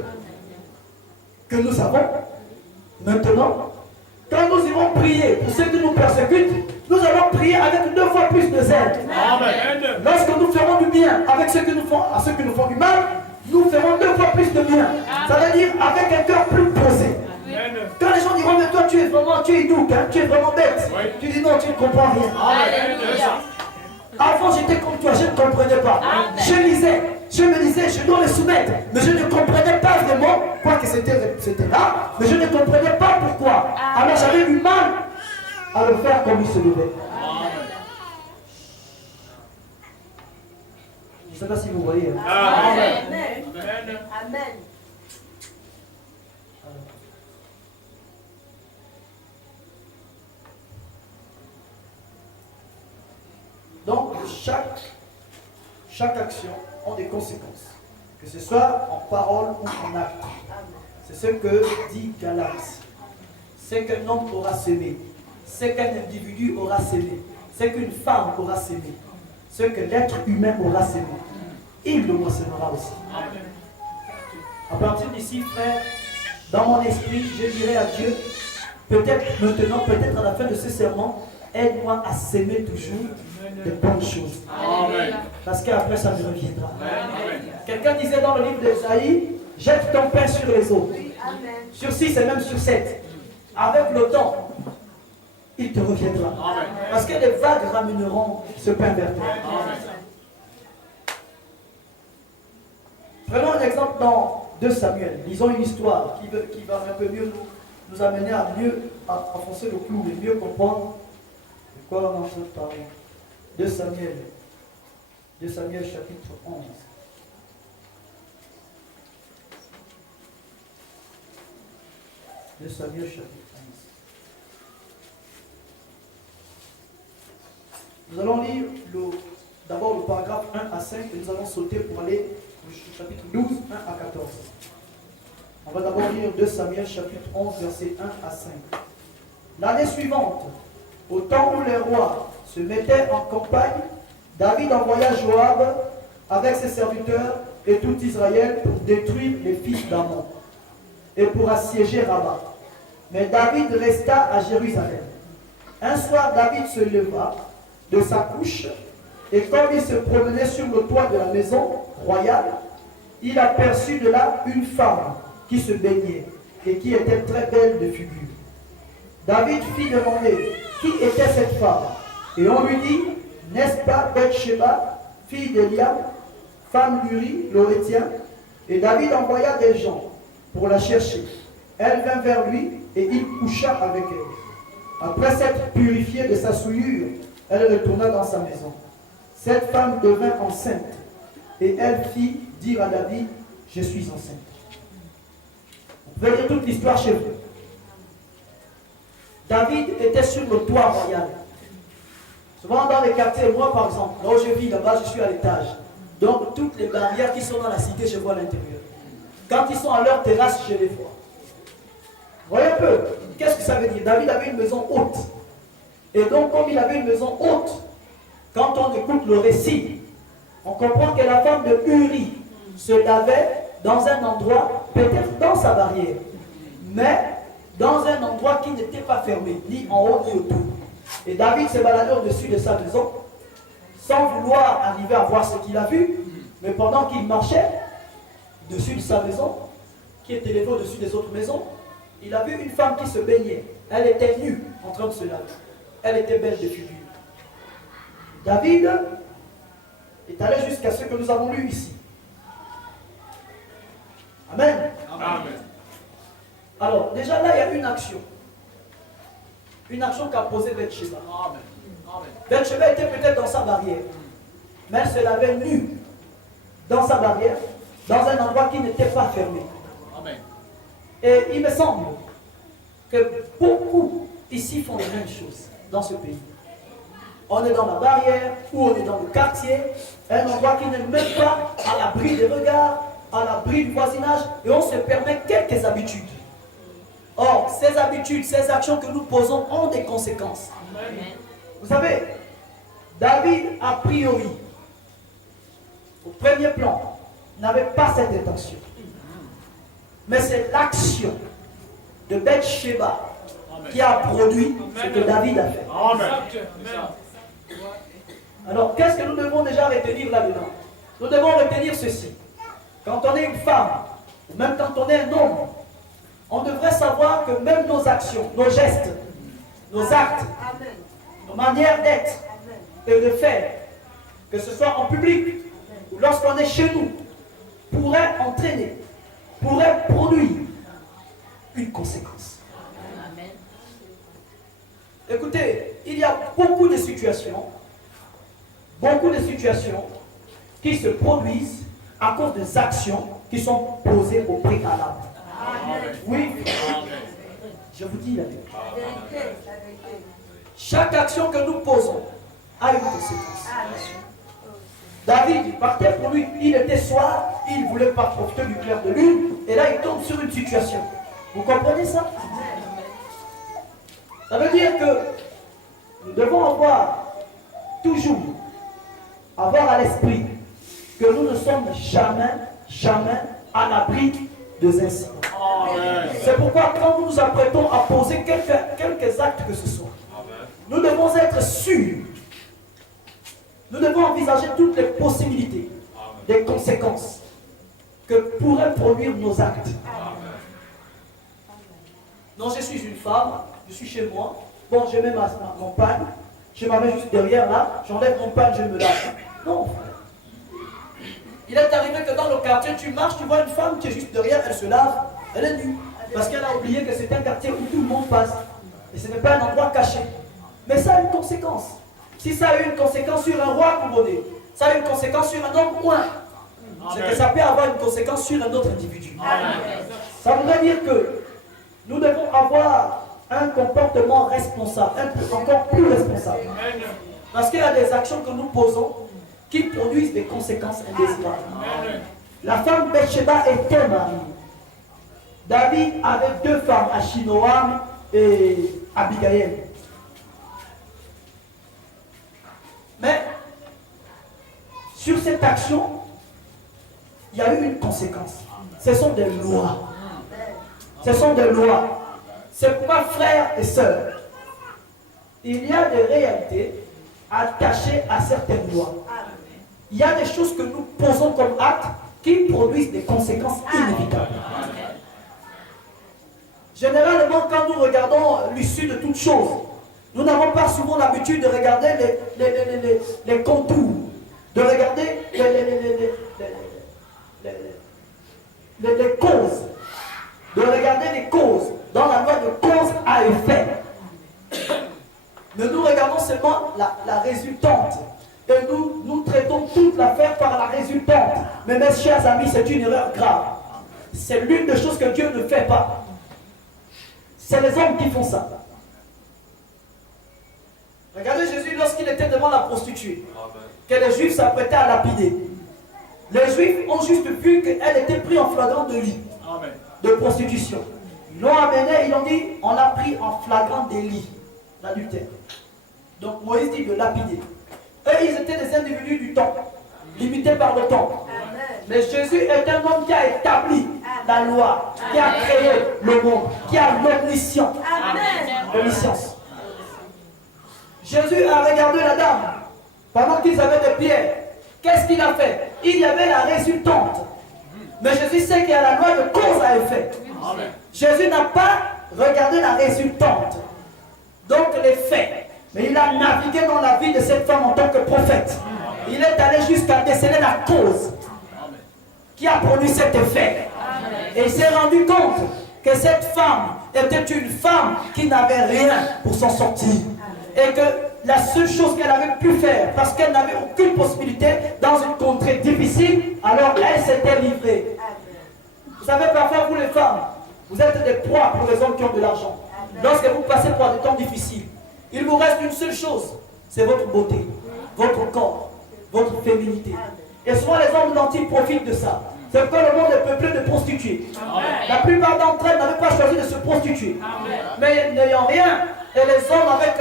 que nous avons, maintenant, quand nous irons prier pour ceux qui nous persécutent, nous allons prier avec 2 fois plus de zèle. Amen. Lorsque nous ferons du bien avec ceux qui nous font du mal, nous ferons 2 fois plus de bien. Ça veut dire avec un cœur plus posé. Quand les gens diront, mais toi tu es doux, hein, tu es vraiment bête. Oui. Tu dis non, tu ne comprends rien. Avant j'étais comme toi, je ne comprenais pas. Je me disais, je dois le soumettre. Mais je ne comprenais pas vraiment, quoique c'était là, mais je ne comprenais pas pourquoi. Alors j'avais du mal à le faire comme il se devait. Je ne sais pas si vous voyez. Amen. Amen. Donc, chaque action a des conséquences, que ce soit en parole ou en acte. C'est ce que dit Galates. C'est qu'un homme aura semé, c'est qu'un individu aura semé, c'est qu'une femme aura semé, ce que l'être humain aura semé, il le moissonnera aussi. À partir d'ici, frère, dans mon esprit, je dirais à Dieu, peut-être maintenant, peut-être à la fin de ce sermon, aide-moi à s'aimer toujours de bonnes choses. Amen. Parce qu'après ça me reviendra. Amen. Quelqu'un disait dans le livre d'Ésaïe, jette ton pain sur les eaux. Amen. Sur 6 et même sur 7. Avec le temps, il te reviendra. Amen. Parce que les vagues ramèneront ce pain vers toi. Amen. Prenons un exemple dans 2 Samuel. Lisons une histoire qui va un peu mieux nous amener à mieux enfoncer le clou et mieux comprendre de quoi on est en train de parler. 2 Samuel. 2 Samuel chapitre 11. De Samuel chapitre 11. Nous allons lire d'abord le paragraphe 1 à 5 et nous allons sauter pour aller au chapitre 12, 1 à 14. On va d'abord lire 2 Samuel chapitre 11, versets 1 à 5. L'année suivante, au temps où les rois se mettaient en campagne, David envoya Joab avec ses serviteurs et tout Israël pour détruire les fils d'Ammon et pour assiéger Rabat. Mais David resta à Jérusalem. Un soir, David se leva de sa couche et comme il se promenait sur le toit de la maison royale, il aperçut de là une femme qui se baignait et qui était très belle de figure. David fit demander qui était cette femme. Et on lui dit, n'est-ce pas Bathsheba, fille d'Eliam, femme d'Uri, l'Orétien? Et David envoya des gens pour la chercher. Elle vint vers lui et il coucha avec elle. Après s'être purifiée de sa souillure, elle retourna dans sa maison. Cette femme devint enceinte et elle fit dire à David, je suis enceinte. Vous pouvez lire toute l'histoire chez vous. David était sur le toit royal. Souvent dans les quartiers, moi par exemple, là où je vis là-bas, je suis à l'étage. Donc toutes les barrières qui sont dans la cité, je vois à l'intérieur. Quand ils sont à leur terrasse, je les vois. Vous voyez un peu, qu'est-ce que ça veut dire? David avait une maison haute. Et donc comme il avait une maison haute, quand on écoute le récit, on comprend que la femme de Uri se lavait dans un endroit, peut-être dans sa barrière, mais dans un endroit qui n'était pas fermé, ni en haut ni autour. Et David se baladait au-dessus de sa maison, sans vouloir arriver à voir ce qu'il a vu, mais pendant qu'il marchait dessus de sa maison, qui était élevée au-dessus des autres maisons, il a vu une femme qui se baignait. Elle était nue, en train de se laver. Elle était belle de figure. David est allé jusqu'à ce que nous avons lu ici. Amen. Amen. Alors, déjà là, il y a une action. Une action qu'a posée Bathsheba. Bathsheba était peut-être dans sa barrière, mais elle se lavait nue dans sa barrière, dans un endroit qui n'était pas fermé. Amen. Et il me semble que beaucoup ici font les mêmes choses dans ce pays. On est dans la barrière ou on est dans le quartier, un endroit qui n'est même pas à l'abri des regards, à l'abri du voisinage, et on se permet quelques habitudes. Or, ces habitudes, ces actions que nous posons ont des conséquences. Amen. Vous savez, David, a priori, au premier plan, n'avait pas cette intention. Mais c'est l'action de Bathsheba qui a produit ce que David a fait. Amen. Alors, qu'est-ce que nous devons déjà retenir là-dedans? Nous devons retenir ceci. Quand on est une femme, ou même quand on est un homme, on devrait savoir que même nos actions, nos gestes, nos actes, nos manières d'être et de faire, que ce soit en public ou lorsqu'on est chez nous, pourraient entraîner, pourraient produire une conséquence. Écoutez, il y a beaucoup de situations qui se produisent à cause des actions qui sont posées au préalable. Oui, je vous dis la vérité. Chaque action que nous posons a une conséquence. David, il partait pour lui, il était soir, il ne voulait pas profiter du clair de lune, et là il tombe sur une situation. Vous comprenez ça? Ça veut dire que nous devons toujours avoir à l'esprit que nous ne sommes jamais à l'abri des incidents. C'est pourquoi quand nous nous apprêtons à poser quelques actes que ce soit, nous devons être sûrs. Nous devons envisager toutes les possibilités, des conséquences que pourraient produire nos actes. Non, je suis une femme, je suis chez moi, bon, je mets ma compagne, je m'amène juste derrière là, j'enlève mon pain, je me lave. Non, frère. Il est arrivé que dans le quartier, tu marches, tu vois une femme qui est juste derrière, elle se lave, elle est nue. Parce qu'elle a oublié que c'est un quartier où tout le monde passe. Et ce n'est pas un endroit caché. Mais ça a une conséquence. Si ça a une conséquence sur un roi couronné, ça a une conséquence sur un homme moins. C'est que ça peut avoir une conséquence sur un autre individu. Ça voudrait dire que nous devons avoir un comportement responsable, encore plus responsable. Parce qu'il y a des actions que nous posons qui produisent des conséquences indésirables. La femme Bathsheba était mariée. David avait deux femmes, Achinoam et Abigail. Mais sur cette action, il y a eu une conséquence. Ce sont des lois. Ce sont des lois. C'est pourquoi, frères et sœurs, il y a des réalités attachées à certaines lois. Il y a des choses que nous posons comme actes qui produisent des conséquences inévitables. Généralement, quand nous regardons l'issue de toutes choses, nous n'avons pas souvent l'habitude de regarder les contours, de regarder les causes des causes. Dans la loi de cause à effet. Mais nous regardons seulement la résultante. Et nous traitons toute l'affaire par la résultante. Mais mes chers amis, c'est une erreur grave. C'est l'une des choses que Dieu ne fait pas. C'est les hommes qui font ça. Regardez Jésus lorsqu'il était devant la prostituée, que les Juifs s'apprêtaient à lapider. Les Juifs ont juste vu qu'elle était prise en flagrant délit de prostitution. Ils l'ont amenée, ils l'ont dit, on l'a pris en flagrant délit d'adultère. Donc Moïse dit de lapider. Eux, ils étaient des individus du temps, limités par le temps. Mais Jésus est un homme qui a établi la loi, qui a créé le monde, qui a l'omniscience. L'omniscience. Jésus a regardé la dame pendant qu'ils avaient des pierres. Qu'est-ce qu'il a fait? Il y avait la résultante. Mais Jésus sait qu'il y a la loi de cause à effet. Jésus n'a pas regardé la résultante, donc les faits. Mais il a navigué dans la vie de cette femme en tant que prophète. Il est allé jusqu'à déceler la cause qui a produit cet effet. Et il s'est rendu compte que cette femme était une femme qui n'avait rien pour s'en sortir. Et que la seule chose qu'elle avait pu faire, parce qu'elle n'avait aucune possibilité dans une contrée difficile, alors elle s'était livrée. Vous savez, parfois vous les femmes, vous êtes des proies pour les hommes qui ont de l'argent. Lorsque vous passez par des temps difficiles, il vous reste une seule chose, c'est votre beauté, votre corps, votre féminité. Et souvent les hommes nantis profitent de ça. C'est pourquoi le monde est peuplé de prostituées. La plupart d'entre elles n'avaient pas choisi de se prostituer. Mais n'ayant rien, et les hommes avec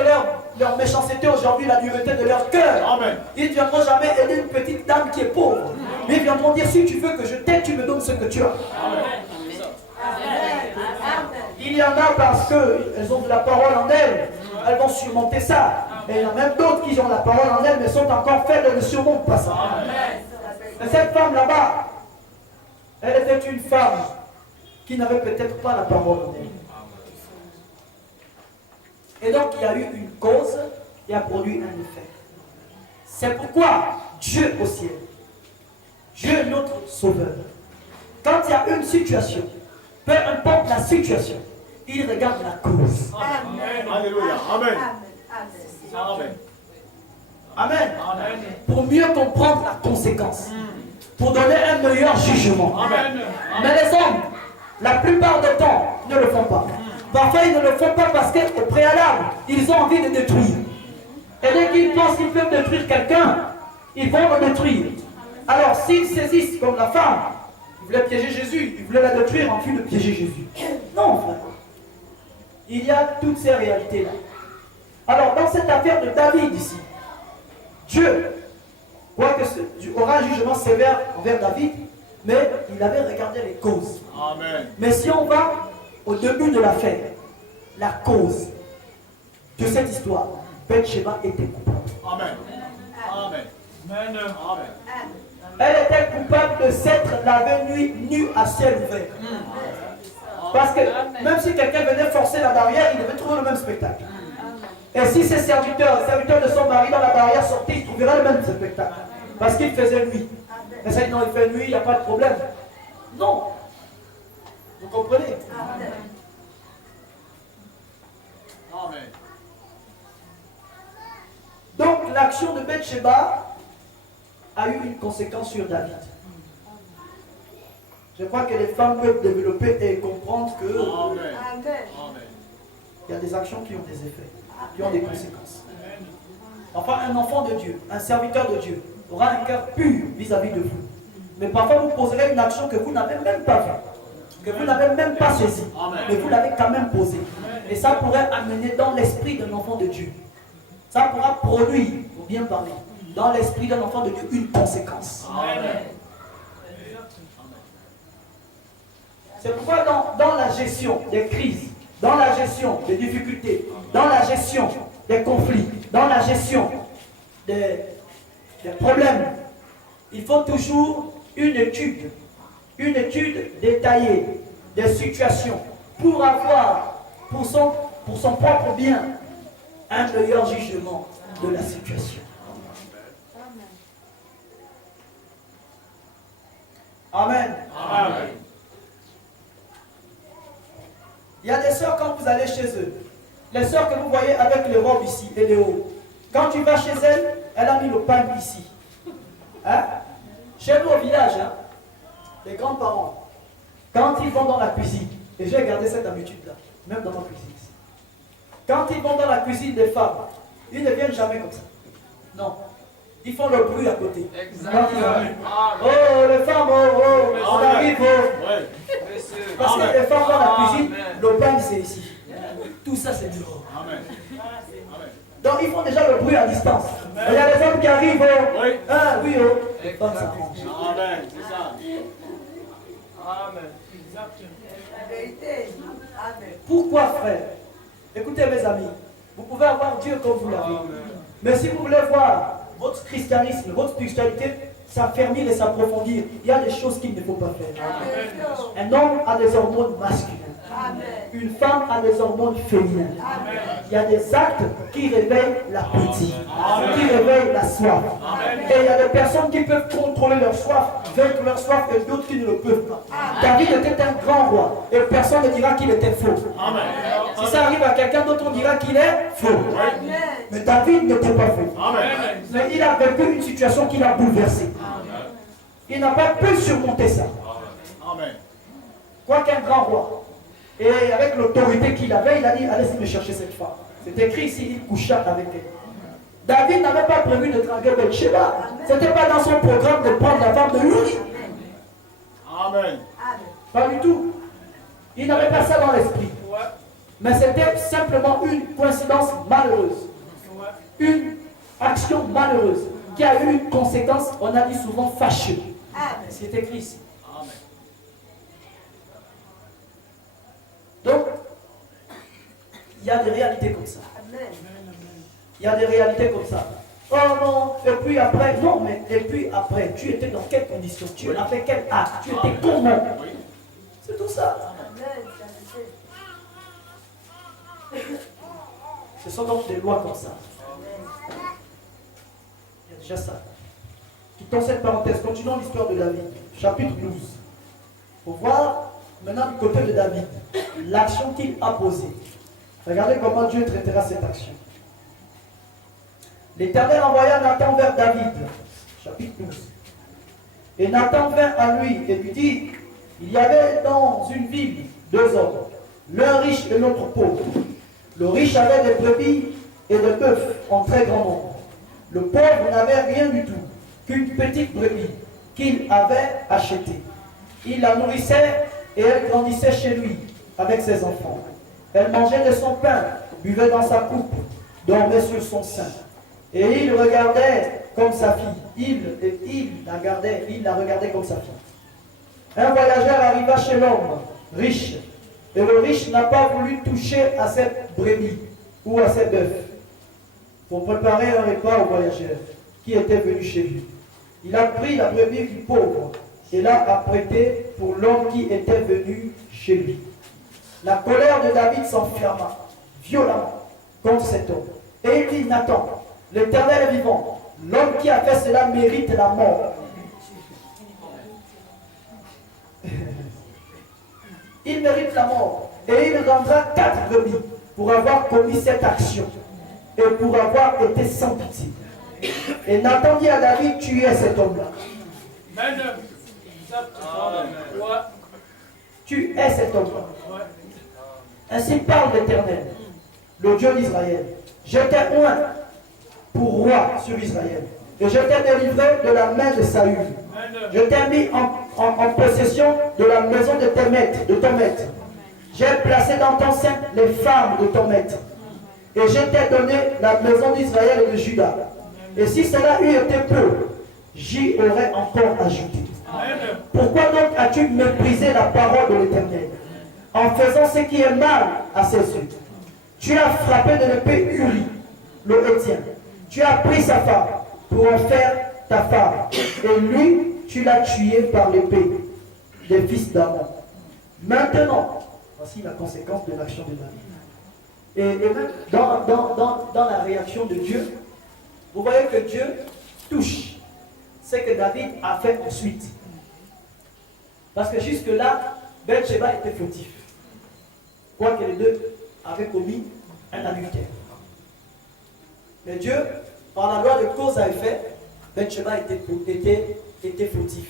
leur méchanceté aujourd'hui, la dureté de leur cœur, ils ne viendront jamais aider une petite dame qui est pauvre. Mais ils viendront dire, si tu veux que je t'aide, tu me donnes ce que tu as. Il y en a parce qu'elles ont de la parole en elles, elles vont surmonter ça. Et il y en a même d'autres qui ont la parole en elles, mais sont encore faibles et ne surmontent pas ça. Mais cette femme là-bas, elle était une femme qui n'avait peut-être pas la parole en elle. Et donc il y a eu une cause qui a produit un effet. C'est pourquoi Dieu au ciel, Dieu notre sauveur, quand il y a une situation, peu importe la situation, il regarde la cause. Amen. Alléluia. Amen. Amen. Amen. Amen. Pour mieux comprendre la conséquence. Pour donner un meilleur jugement. Amen. Mais les hommes, la plupart du temps, ne le font pas. Parfois, ils ne le font pas parce qu'au préalable, ils ont envie de détruire. Et dès qu'ils pensent qu'ils peuvent détruire quelqu'un, ils vont le détruire. Alors, s'ils saisissent comme la femme, ils voulaient piéger Jésus, ils voulaient la détruire en vue de piéger Jésus. Non, frère. Il y a toutes ces réalités-là. Alors, dans cette affaire de David ici, Dieu aura un jugement sévère envers David, mais il avait regardé les causes. Amen. Mais si on va au début de l'affaire, la cause de cette histoire, Bathsheba était coupable. Amen. Amen. Amen. Amen. Elle était coupable de s'être lavée nue à ciel ouvert. Parce que même si quelqu'un venait forcer la barrière, il devait trouver le même spectacle. Et si ses serviteurs de son mari dans la barrière sortaient, ils trouveraient le même spectacle. Parce qu'il faisait nuit. Mais ça dit non, il fait nuit, il n'y a pas de problème. Non. Vous comprenez? Amen. Donc l'action de Bathsheba a eu une conséquence sur David. Je crois que les femmes peuvent développer et comprendre que il y a des actions qui ont des effets, qui ont des conséquences. Enfin, un enfant de Dieu, un serviteur de Dieu, aura un cœur pur vis-à-vis de vous. Mais parfois, vous poserez une action que vous n'avez même pas vue, que vous n'avez même pas saisie, mais vous l'avez quand même posée. Et ça pourrait amener dans l'esprit d'un enfant de Dieu. Ça pourra produire, pour bien parler, dans l'esprit d'un enfant de Dieu, une conséquence. Amen. C'est pourquoi dans la gestion des crises, dans la gestion des difficultés, dans la gestion des conflits, dans la gestion des problèmes, il faut toujours une étude détaillée des situations pour avoir, pour son propre bien, un meilleur jugement de la situation. Amen. Amen. Il y a des sœurs, quand vous allez chez eux, les sœurs que vous voyez avec les robes ici et les hauts, quand tu vas chez elle, elle a mis le pain ici. Hein? Chez nous au village, hein, les grands-parents, quand ils vont dans la cuisine, et j'ai gardé cette habitude-là, même dans ma cuisine ici. Quand ils vont dans la cuisine des femmes, ils ne viennent jamais comme ça. Non. Ils font le bruit à côté. Oh, les femmes, on arrive. Parce que les femmes dans la cuisine, le pain c'est ici. Tout ça c'est dehors. Donc ils font déjà le bruit à distance. Il y a les hommes qui arrivent. Ah oui, les femmes s'arrangent. Amen. C'est ça. Amen. Pourquoi, frère? Écoutez mes amis, vous pouvez avoir Dieu comme vous l'avez. Mais si vous voulez voir votre christianisme, votre spiritualité s'affermir et s'approfondir, il y a des choses qu'il ne faut pas faire. Un homme a des hormones masculines. Une femme a des hormones féminines. Il y a des actes qui réveillent l'appétit, qui réveillent la soif. Et il y a des personnes qui peuvent contrôler leur soif, vaincre leur soif, et d'autres qui ne le peuvent pas. David était un grand roi, et personne ne dira qu'il était faux. Si ça arrive à quelqu'un d'autre, on dira qu'il est faux. Mais David n'était pas faux. Mais il a vécu une situation qui l'a bouleversé. Il n'a pas pu surmonter ça. Quoi qu'un grand roi. Et avec l'autorité qu'il avait, il a dit, allez me chercher cette femme. C'est écrit ici, il coucha avec elle. David n'avait pas prévu de draguer Bathsheba. Ce n'était pas dans son programme de prendre la femme de Uri. Amen. Pas du tout. Il n'avait pas ça dans l'esprit. Mais c'était simplement une coïncidence malheureuse. Une action malheureuse qui a eu une conséquence, on a dit souvent, fâcheuse. C'est écrit ici. Donc, il y a des réalités comme ça. Il y a des réalités comme ça. Oh non, et puis après, non, mais et puis après, tu étais dans quelles conditions? Tu as fait quel acte? Tu étais comment? C'est tout ça. Ce sont donc des lois comme ça. Il y a déjà ça. Quittons cette parenthèse, continuons l'histoire de David, chapitre 12. Pour voir maintenant du côté de David, l'action qu'il a posée. Regardez comment Dieu traitera cette action. L'Éternel envoya Nathan vers David, chapitre 12. Et Nathan vint à lui et lui dit, il y avait dans une ville deux hommes, l'un riche et l'autre pauvre. Le riche avait des brebis et des bœufs en très grand nombre. Le pauvre n'avait rien du tout, qu'une petite brebis qu'il avait achetée. Il la nourrissait et elle grandissait chez lui avec ses enfants. Elle mangeait de son pain, buvait dans sa coupe, dormait sur son sein. Et il regardait comme sa fille. Il la regardait comme sa fille. Un voyageur arriva chez l'homme riche. Et le riche n'a pas voulu toucher à cette brebis ou à ses bœufs pour préparer un repas au voyageur qui était venu chez lui. Il a pris la brebis du pauvre et l'a apprêtée pour l'homme qui était venu chez lui. La colère de David s'enferma violemment contre cet homme. Et il dit, Nathan, l'Éternel est vivant. L'homme qui a fait cela mérite la mort. Il mérite la mort. Et il rendra 4 brebis pour avoir commis cette action et pour avoir été sans pitié. Et Nathan dit à David, tu es cet homme-là. Tu es cet homme-là. Ainsi parle l'Éternel, le Dieu d'Israël. Je t'ai oint pour roi sur Israël. Et je t'ai délivré de la main de Saül. Je t'ai mis en possession de la maison de tes maîtres, de ton maître. J'ai placé dans ton sein les femmes de ton maître. Et je t'ai donné la maison d'Israël et de Juda. Et si cela eût été peu, j'y aurais encore ajouté. Pourquoi donc as-tu méprisé la parole de l'Éternel en faisant ce qui est mal à ses yeux? Tu as frappé de l'épée Uri, le Héthien. Tu as pris sa femme pour en faire ta femme. Et lui, tu l'as tué par l'épée des fils d'Amon. Maintenant, voici la conséquence de l'action de David. Et même dans la réaction de Dieu, vous voyez que Dieu touche ce que David a fait ensuite. Parce que jusque-là, Bathsheba était fautif. quoique les deux avaient commis un adultère. Mais Dieu, par la loi de cause à effet, Bathsheba était fautif.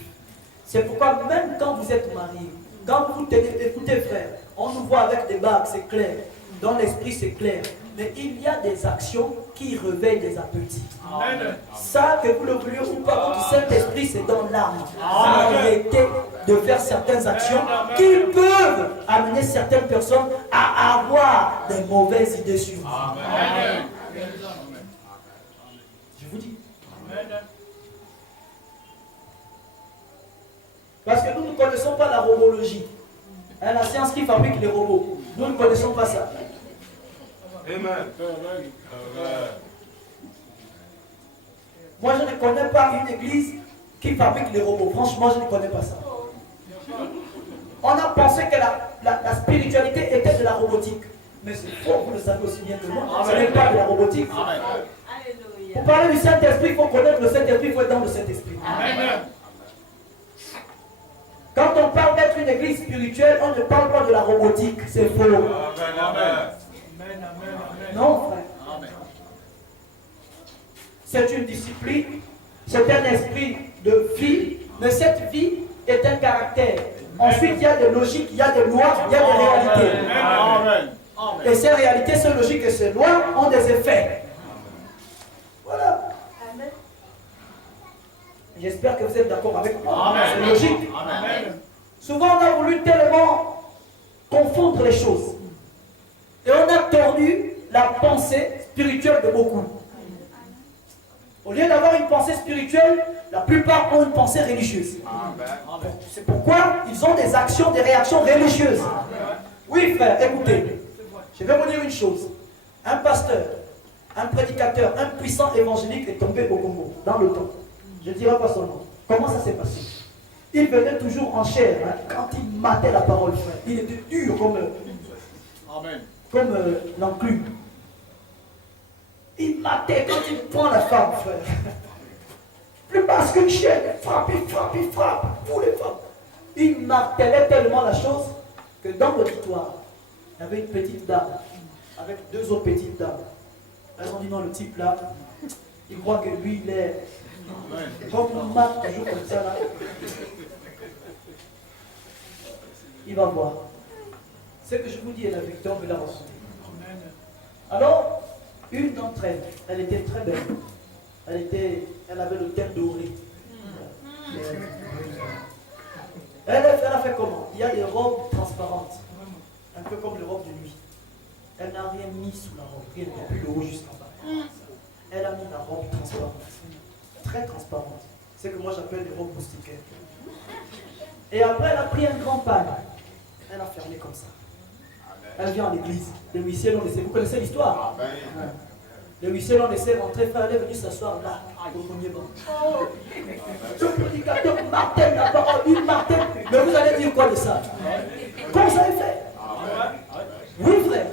C'est pourquoi même quand vous êtes marié, quand vous tenez, écoutez frère, on nous voit avec des bagues, c'est clair. Dans l'esprit, c'est clair. Mais il y a des actions qui réveillent des appétits. Amen. Ça, que vous le vouliez ou pas, votre Saint-Esprit, c'est dans l'âme. Arrêtez de faire certaines actions qui peuvent amener certaines personnes à avoir des mauvaises idées sur vous. Amen. Je vous dis. Parce que nous ne connaissons pas la robologie. Hein, la science qui fabrique les robots. Nous ne connaissons pas ça. Amen. Moi, je ne connais pas une église qui fabrique les robots. Franchement, je ne connais pas ça. On a pensé que la spiritualité était de la robotique. Mais c'est faux, vous le savez aussi bien que moi. Ce n'est pas de la robotique. Pour parler du Saint-Esprit, il faut connaître le Saint-Esprit, il faut être dans le Saint-Esprit. Quand on parle d'être une église spirituelle, on ne parle pas de la robotique. C'est faux. Non, frère. C'est une discipline, c'est un esprit de vie, mais cette vie est un caractère. Ensuite, il y a des logiques, il y a des lois, il y a des réalités. Et ces réalités, ces logiques et ces lois ont des effets. Voilà. J'espère que vous êtes d'accord avec moi. C'est logique. Souvent, on a voulu tellement confondre les choses. Et on a tordu la pensée spirituelle de beaucoup. Au lieu d'avoir une pensée spirituelle, la plupart ont une pensée religieuse. C'est pourquoi ils ont des actions, des réactions religieuses. Oui, frère, écoutez. Je vais vous dire une chose. Un pasteur, un prédicateur, un puissant évangélique est tombé au Congo, dans le temps. Je ne dirai pas son nom. Comment ça s'est passé? Il venait toujours en chair. Hein, quand il matait la parole, frère. Il était dur comme l'enclume. Il matait quand il prend la femme, frère. Plus basse qu'une chaîne. Il frappe. Vous les femmes. Il martelait tellement la chose que dans l'auditoire, il y avait une petite dame avec deux autres petites dames. Elles ont dit non, le type là, il croit que lui, il est. Comme on marque toujours comme ça là, il va voir. Ce que je vous dis est la victoire de la reçue. Alors, une d'entre elles, elle était très belle. Elle avait le teint doré. Elle a fait comment? Il y a des robes transparentes, un peu comme les robes de nuit. Elle n'a rien mis sous la robe, rien depuis le haut jusqu'en bas. Elle a mis la robe transparente, très transparente. C'est ce que moi j'appelle les robes moustiquaires. Et après, elle a pris un grand pan. Elle a fermé comme ça. Elle vient en l'église. Les huissiers l'ont laissé. Vous connaissez l'histoire? Les huissiers l'ont laissé rentrer. Elle est venue s'asseoir là, au premier banc. Ce prédicateur martèle la parole, il martèle. Mais vous allez dire quoi de ça? Comment ça est fait? Oui, frère.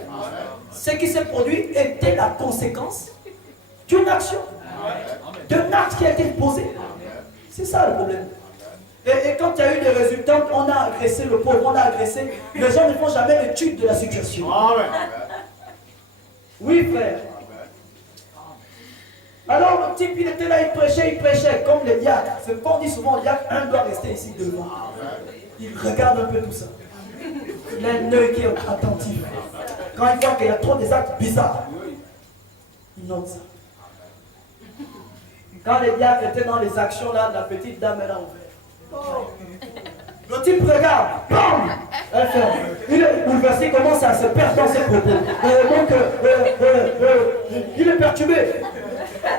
Ce qui s'est produit était la conséquence d'une action, d'un acte qui a été posé. C'est ça le problème. Et quand il y a eu des résultats, on a agressé le pauvre, on a agressé. Les gens ne font jamais l'étude de la situation. Oui, frère. Alors le type, il était là, il prêchait comme les diacres. C'est qu'on dit souvent, le diacre, un doit rester ici devant. Il regarde un peu tout ça. Il a un œil qui est attentif. Quand il voit qu'il y a trop des actes bizarres, il note ça. Quand les diacres étaient dans les actions là, la petite dame, elle a ouvert. Le type regarde, bam, elle ferme. Il est bouleversé, il commence à se perdre dans ses propos. Donc, il est perturbé.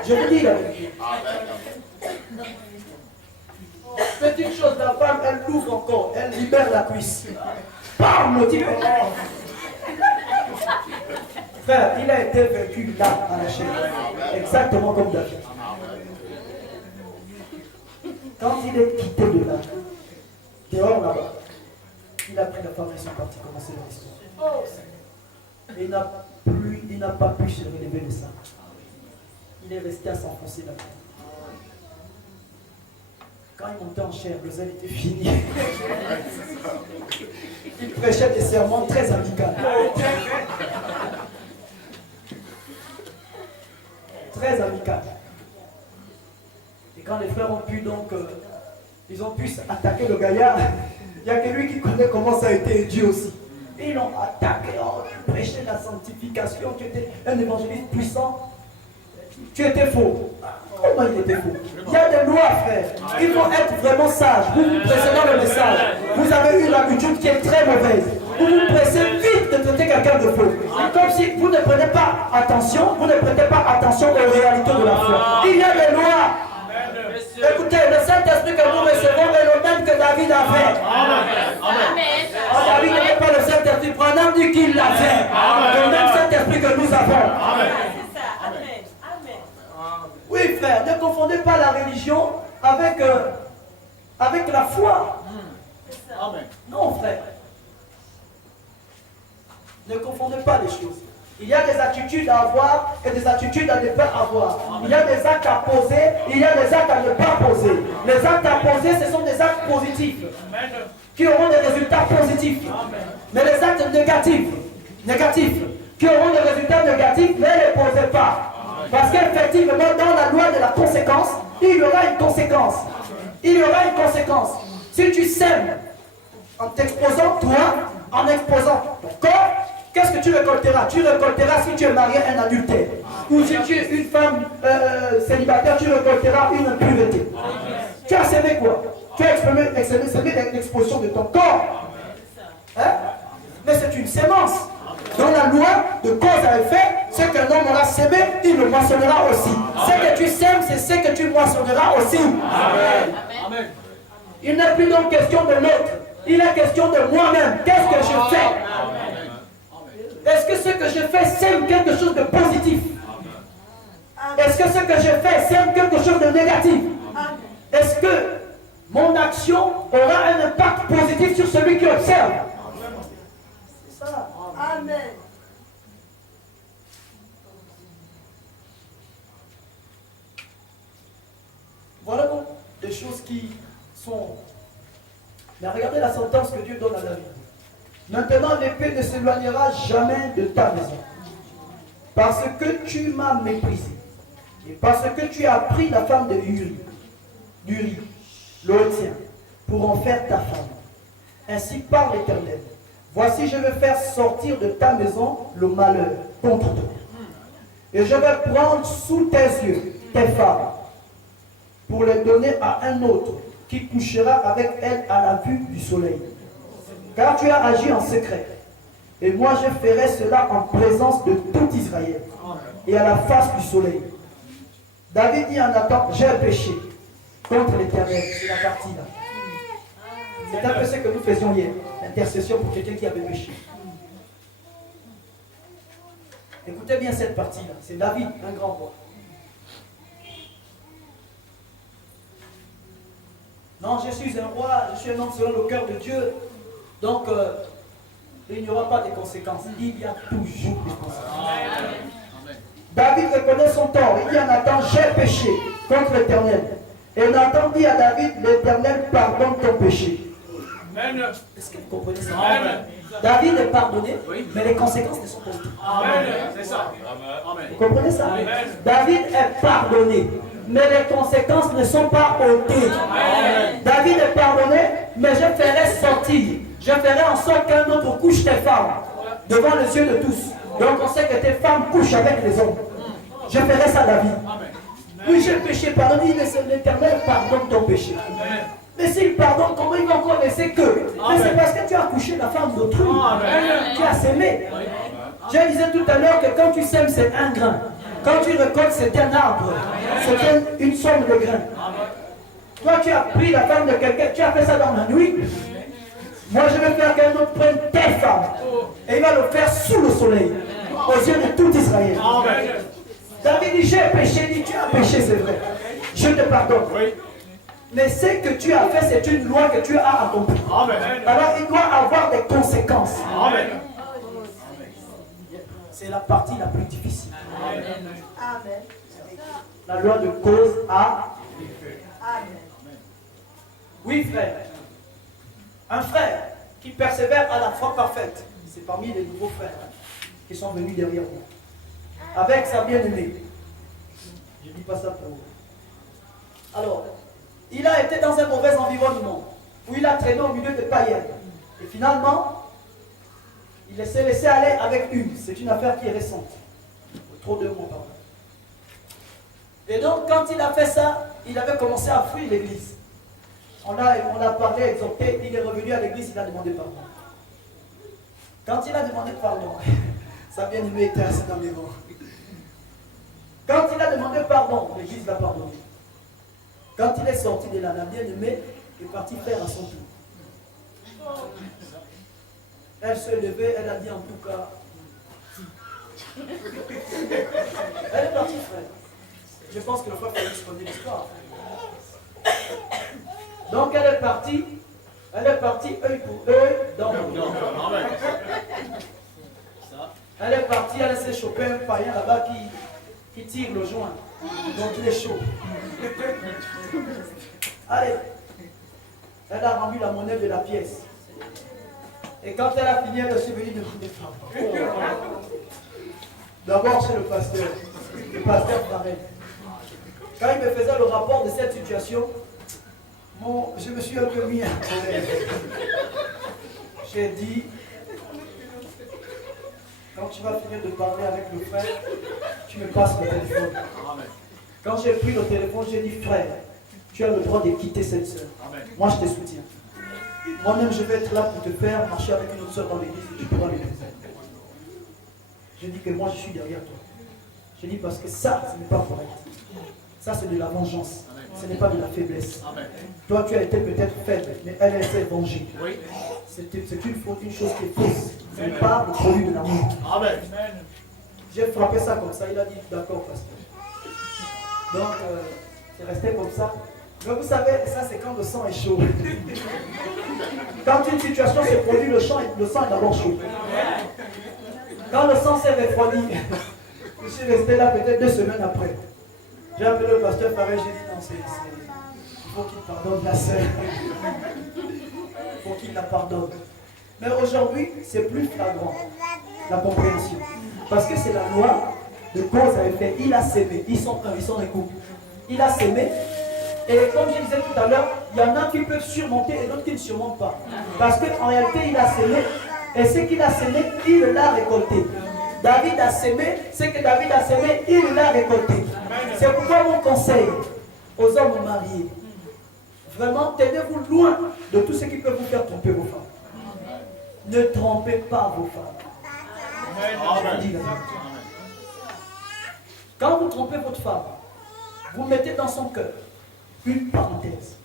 Je vous dis la vérité. Petite chose, la femme, elle l'ouvre encore, elle libère la cuisse. Bam, le type. Frère, il a été vaincu là, à la chair. Exactement comme David. Quand il est quitté de là, dehors là-bas, il a pris la femme et ils sont partis commencer leur histoire. Et il n'a pas pu se relever de ça. Il est resté à s'enfoncer là-bas. Quand il montait en chair, le zèle était fini. Il prêchait des sermons très amicaux. attaqué le gaillard. Il n'y a que lui qui connaît comment ça a été Dieu aussi. Et ils l'ont attaqué. Oh, tu prêchais la sanctification, tu étais un évangéliste puissant. Tu étais faux. Comment il était faux? Il y a des lois, frère. Il faut être vraiment sage. Vous vous pressez dans le message. Vous avez une habitude qui est très mauvaise. Vous vous pressez vite de traiter quelqu'un de faux. Comme si vous ne prenez pas attention, vous ne prêtez pas attention aux réalités de la foi. Il y a des lois. Écoutez, le Saint-Esprit que nous recevons est le même que David avait. Oh, David n'avait pas le Saint-Esprit. Branham dit qu'il l'avait. Le même Saint-Esprit que nous avons. Oui, frère, ne confondez pas la religion avec la foi. Amen. Non, frère. Ne confondez pas les choses. Il y a des attitudes à avoir et des attitudes à ne pas avoir. Il y a des actes à poser, il y a des actes à ne pas poser. Les actes à poser, ce sont des actes positifs qui auront des résultats positifs. Mais les actes négatifs, qui auront des résultats négatifs, ne les posez pas. Parce qu'effectivement, dans la loi de la conséquence, il y aura une conséquence. Il y aura une conséquence. Si tu sèmes en t'exposant toi, en exposant ton corps, qu'est-ce que tu récolteras? Tu récolteras si tu es marié à un adultère. Ou si tu es une femme célibataire, tu récolteras une impureté. Tu as sémé quoi? Tu as sémé l'exposition de ton corps. Hein? Mais c'est une sémence. Dans la loi de cause à effet, ce qu'un homme aura sémé, il le moissonnera aussi. Ce que tu sèmes, c'est ce que tu moissonneras aussi. Amen. Il n'est plus donc question de l'autre. Il est question de moi-même. Qu'est-ce que je fais? Est-ce que ce que je fais sème quelque chose de positif? Est-ce que ce que je fais sème quelque chose de négatif? Est-ce que mon action aura un impact positif sur celui qui observe? C'est ça. Amen. Voilà donc des choses qui sont... Mais regardez la sentence que Dieu donne à David. Maintenant, l'épée ne s'éloignera jamais de ta maison. Parce que tu m'as méprisé. Et parce que tu as pris la femme de Uri, l'Otien, pour en faire ta femme. Ainsi parle l'Éternel. Voici, je vais faire sortir de ta maison le malheur contre toi. Et je vais prendre sous tes yeux tes femmes pour les donner à un autre qui couchera avec elles à la vue du soleil. Car tu as agi en secret. Et moi je ferai cela en présence de tout Israël et à la face du soleil. David dit en Nathan, j'ai péché contre l'Éternel. C'est la partie là. C'est un peu ce que nous faisions hier. L'intercession pour quelqu'un qui avait péché. Écoutez bien cette partie-là. C'est David, un grand roi. Non, je suis un roi, je suis un homme selon le cœur de Dieu. Donc, il n'y aura pas de conséquences. Il y a toujours des conséquences. David reconnaît son tort. Il dit à Nathan, j'ai péché contre l'Éternel. Et Nathan dit à David, l'Éternel pardonne ton péché. Est-ce que vous comprenez ça? David est pardonné, mais les conséquences ne sont pas toutes. C'est ça. Vous comprenez ça? David est pardonné, mais les conséquences ne sont pas ôtées. David est pardonné, mais je ferai sortir. Je ferai en sorte qu'un autre couche tes femmes devant les yeux de tous. Donc on sait que tes femmes couchent avec les hommes. Je ferai ça, David. Oui, j'ai péché, pardonne, mais c'est l'Éternel pardonne ton péché. Mais s'il pardonne, comment il va encore laisser que? Mais c'est parce que tu as couché la femme d'autrui. Tu as sémé. Je disais tout à l'heure que quand tu sèmes, c'est un grain. Quand tu récoltes, c'est un arbre. C'est une somme de grains. Toi, tu as pris la femme de quelqu'un, tu as fait ça dans la nuit. Moi, je vais faire qu'un autre prenne tes femmes. Et il va le faire sous le soleil, aux yeux de tout Israël. David dit, j'ai péché. Il dit, tu as péché, c'est vrai. Je te pardonne. Mais ce que tu as fait, c'est une loi que tu as accomplie. Alors, il doit avoir des conséquences. C'est la partie la plus difficile. Amen. La loi de cause à effet. Oui, frère. Un frère qui persévère à la foi parfaite, c'est parmi les nouveaux frères qui sont venus derrière moi, avec sa bien-aimée. Je ne dis pas ça pour vous. Alors, il a été dans un mauvais environnement. où il a traîné au milieu des païens. Et finalement, il s'est laissé aller avec une. C'est une affaire qui est récente. Trop de mots, pardon. Et donc, quand il a fait ça, il avait commencé à fuir l'église. On a parlé, exhorté, il est revenu à l'église, il a demandé pardon. Quand il a demandé pardon, sa bien-aimée était assise dans les rangs. Quand il a demandé pardon, l'église l'a pardonné. Quand il est sorti de là, la bien-aimée est partie faire à son tour. Elle se levait, elle a dit en tout cas. Elle est partie, frère. Je pense que le frère Félix connaît l'histoire. Donc elle est partie œil pour œil, dent pour dent. Elle est partie, elle s'est chopée un païen là-bas qui tire le joint. Donc il est chaud. Allez, elle a rendu la monnaie de la pièce. Et quand elle a fini, elle est venue de femmes. D'abord, c'est le pasteur Farel. Quand il me faisait le rapport de cette situation, je me suis un peu mis à colère. J'ai dit, quand tu vas finir de parler avec le frère, tu me passes le téléphone. Quand j'ai pris le téléphone, j'ai dit, frère, tu as le droit de quitter cette soeur. Moi, je te soutiens. Moi-même, je vais être là pour te faire marcher avec une autre soeur dans l'église et tu pourras l'aider. J'ai dit que moi, je suis derrière toi. J'ai dit parce que ça, ce n'est pas correct. Ça, c'est de la vengeance. Ce n'est pas de la faiblesse. Amen. Toi, tu as été peut-être faible, mais elle s'est vengée. Oui. C'est une chose qui est fausse. Ce n'est pas le produit de l'amour. Amen. J'ai frappé ça comme ça. Il a dit d'accord, pasteur. Donc, c'est resté comme ça. Mais vous savez, ça, c'est quand le sang est chaud. Quand une situation se produit, le sang est d'abord chaud. Quand le sang s'est refroidi, je suis resté là peut-être 2 semaines après. J'ai appelé le pasteur Farel, j'ai dit non, il faut qu'il pardonne la sœur. Il faut qu'il la pardonne. Mais aujourd'hui, c'est plus flagrant, la compréhension. Parce que c'est la loi de cause à effet. Il a sémé, ils sont un couple. Il a sémé, et comme je disais tout à l'heure, il y en a qui peuvent surmonter et d'autres qui ne surmontent pas. Parce qu'en réalité, il a sémé, et ce qu'il a sémé, il l'a récolté. David a sémé, ce que David a sémé, il l'a récolté. C'est pourquoi mon conseil aux hommes mariés, vraiment, tenez-vous loin de tout ce qui peut vous faire tromper vos femmes. Ne trompez pas vos femmes. Je vous dis la vérité. Quand vous trompez votre femme, vous mettez dans son cœur une parenthèse,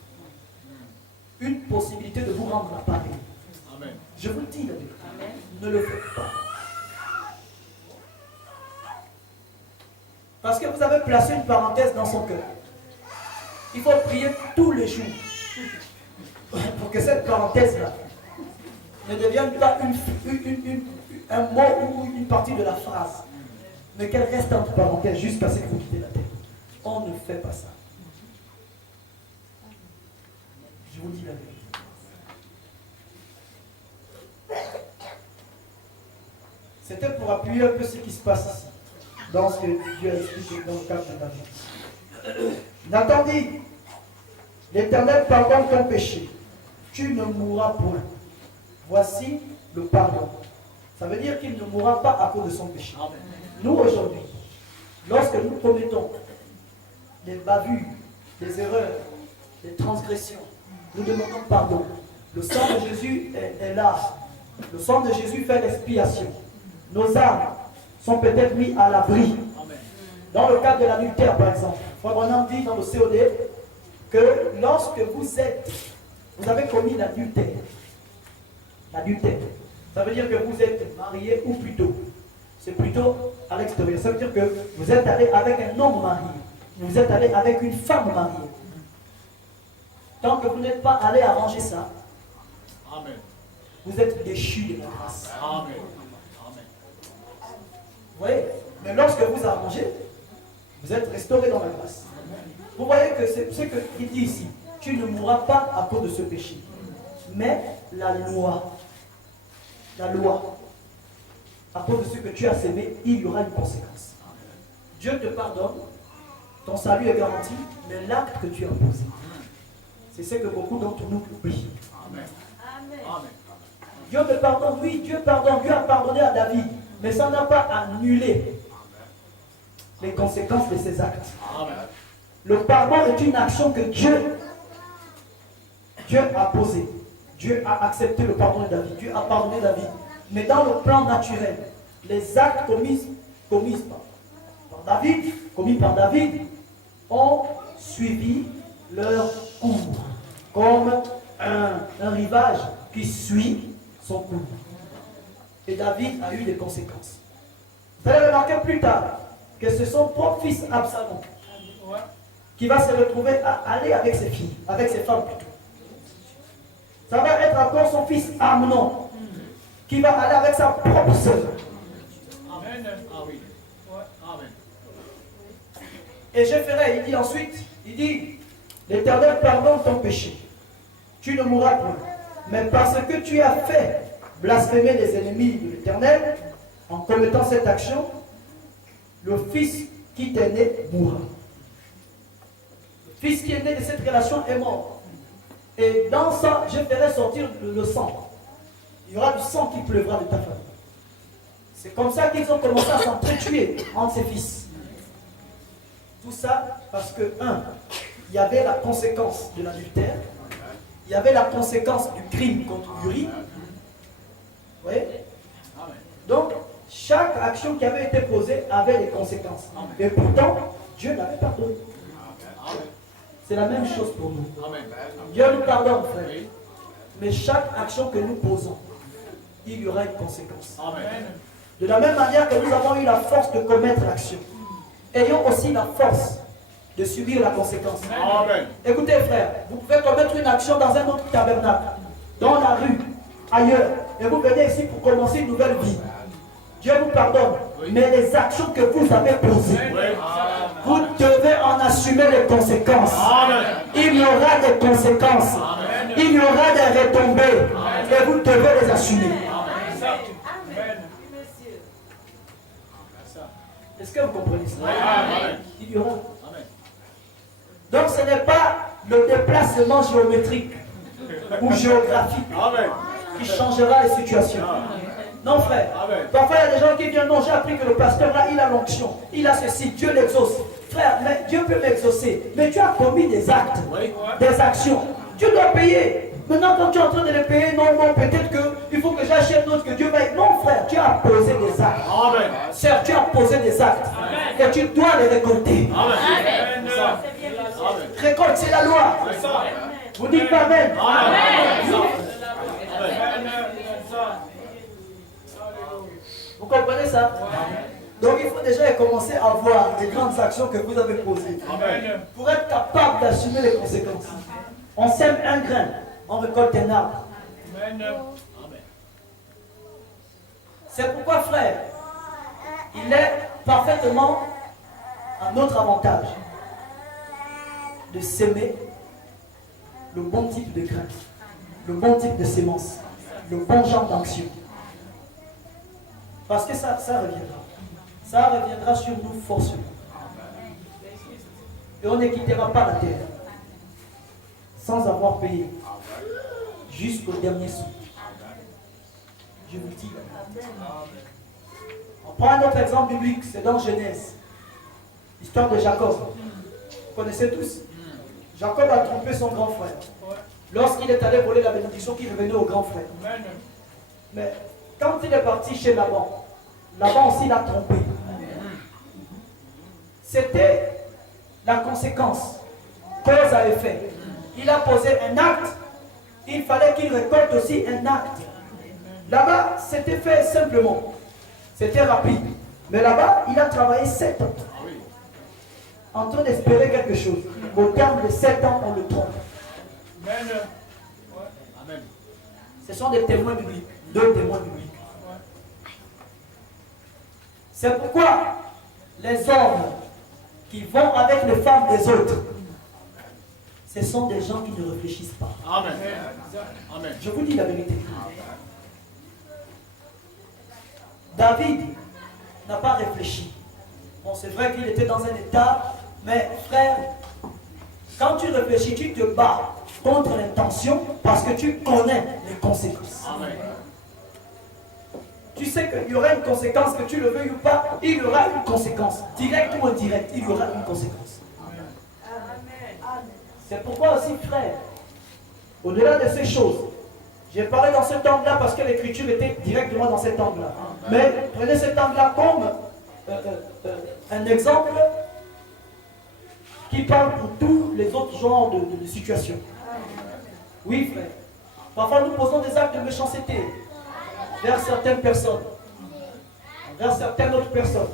une possibilité de vous rendre l'appareil. Je vous dis la vérité. Ne le faites pas. Parce que vous avez placé une parenthèse dans son cœur. Il faut prier tous les jours pour que cette parenthèse-là ne devienne pas un mot ou une partie de la phrase, mais qu'elle reste entre parenthèses jusqu'à ce que vous quittez la terre. On ne fait pas ça. Je vous dis la vérité. C'était pour appuyer un peu ce qui se passe ici, dans ce que Dieu a expliqué dans le cadre de David. Nathan dit, l'Éternel pardonne ton péché, tu ne mourras point. Voici le pardon. Ça veut dire qu'il ne mourra pas à cause de son péché. Amen. Nous aujourd'hui, lorsque nous commettons des bavures, des erreurs, des transgressions, nous demandons pardon. Le sang de Jésus est là. Le sang de Jésus fait l'expiation. Nos âmes sont peut-être mises à l'abri. Dans le cadre de l'adultère, par exemple, Frère Branham dit dans le COD que lorsque vous avez commis l'adultère, ça veut dire que vous êtes marié ou plutôt, c'est plutôt à l'extérieur. Ça veut dire que vous êtes allé avec un homme marié, vous êtes allé avec une femme mariée. Tant que vous n'êtes pas allé arranger ça, amen, vous êtes déchus de la grâce. Amen. Vous voyez? Mais lorsque vous arrangez, vous êtes restauré dans la grâce. Vous voyez que c'est ce qu'il dit ici. Tu ne mourras pas à cause de ce péché. Mais la loi, à cause de ce que tu as sémé, il y aura une conséquence. Dieu te pardonne, ton salut est garanti, mais l'acte que tu as posé, C'est ce que beaucoup d'entre nous oublient. Amen. Amen. Dieu me pardonne, oui, Dieu pardonne, Dieu a pardonné à David, mais ça n'a pas annulé les conséquences de ses actes. Amen. Le pardon est une action que Dieu a posée. Dieu a accepté le pardon de David, Dieu a pardonné David. Mais dans le plan naturel, les actes commis par David, ont suivi leur cours, comme un rivage qui suit son cours. Et David a eu des conséquences. Vous allez remarquer plus tard que c'est son propre fils Absalom qui va se retrouver à aller avec ses filles, avec ses femmes plutôt. Ça va être encore son fils Amnon qui va aller avec sa propre sœur. Amen. Ah oui. Amen. Et je ferai, il dit ensuite, il dit, l'Éternel pardonne ton péché. Tu ne mourras point. Mais parce que tu as fait blasphémer les ennemis de l'Éternel, en commettant cette action, le fils qui t'est né mourra. Le fils qui est né de cette relation est mort. Et dans ça, je ferai sortir le sang. Il y aura du sang qui pleuvra de ta famille. C'est comme ça qu'ils ont commencé à s'entretuer entre ses fils. Tout ça parce que, il y avait la conséquence de l'adultère, il y avait la conséquence du crime contre Uri. Vous voyez? Donc, chaque action qui avait été posée avait des conséquences. Et pourtant, Dieu l'avait pardonné. C'est la même chose pour nous. Dieu nous pardonne, frère. Mais chaque action que nous posons, il y aura une conséquence. De la même manière que nous avons eu la force de commettre l'action, ayons aussi la force de subir la conséquence. Amen. Écoutez, frère, vous pouvez commettre une action dans un autre tabernacle, dans la rue, ailleurs, et vous venez ici pour commencer une nouvelle vie. Dieu vous pardonne, mais les actions que vous avez posées, vous devez en assumer les conséquences. Il y aura des conséquences, il y aura des retombées, et vous devez les assumer. Est-ce que vous comprenez ça? Il y aura. Donc ce n'est pas le déplacement géométrique ou géographique qui changera les situations. Non, frère. Parfois il y a des gens qui disent non, j'ai appris que le pasteur là, il a l'onction, il a ceci, Dieu l'exauce. Frère, mais Dieu peut m'exaucer, mais tu as commis des actes, des actions. Tu dois payer. Maintenant, quand tu es en train de les payer, non, peut-être qu'il faut que j'achète d'autres que Dieu va. Non, frère, tu as posé des actes. Sœur, tu as posé des actes. Et tu dois les récolter. Récolte, c'est la loi. Vous dites pas Amen. Vous comprenez ça? Donc il faut déjà commencer à voir les grandes actions que vous avez posées pour être capable d'assumer les conséquences. On sème un grain, on récolte un arbre. C'est pourquoi, frère, il est parfaitement un autre avantage de s'aimer le bon type de grain, le bon type de sémence, le bon genre d'action. Parce que ça reviendra. Ça reviendra sur nous forcément. Et on ne quittera pas la terre sans avoir payé jusqu'au dernier sou. Je vous le dis. On prend un autre exemple biblique, c'est dans Genèse. L'histoire de Jacob. Vous connaissez tous? Jacob a trompé son grand frère. Lorsqu'il est allé voler la bénédiction qui revenait au grand frère. Mais quand il est parti chez Laban, Laban aussi l'a trompé. C'était la conséquence. Cause à effet. Il a posé un acte, il fallait qu'il récolte aussi un acte. Là-bas, c'était fait simplement. C'était rapide. Mais là-bas, il a travaillé 7 ans. En train d'espérer quelque chose. Au terme de 7 ans, on le trompe. Ce sont des témoins bibliques. 2 témoins bibliques. C'est pourquoi les hommes qui vont avec les femmes des autres, ce sont des gens qui ne réfléchissent pas. Amen. Amen. Je vous dis la vérité. David n'a pas réfléchi. Bon, c'est vrai qu'il était dans un état, mais frère, quand tu réfléchis, tu te bats contre l'intention parce que tu connais les conséquences. Amen. Tu sais qu'il y aura une conséquence, que tu le veuilles ou pas, il y aura une conséquence. Directe ou indirecte, il y aura une conséquence. C'est pourquoi aussi, frère, au-delà de ces choses, j'ai parlé dans cet angle-là parce que l'écriture était directement dans cet angle-là. Mais prenez cet angle-là comme un exemple qui parle pour tous les autres genres de situations. Oui, frère. Parfois, nous posons des actes de méchanceté vers certaines personnes, vers certaines autres personnes,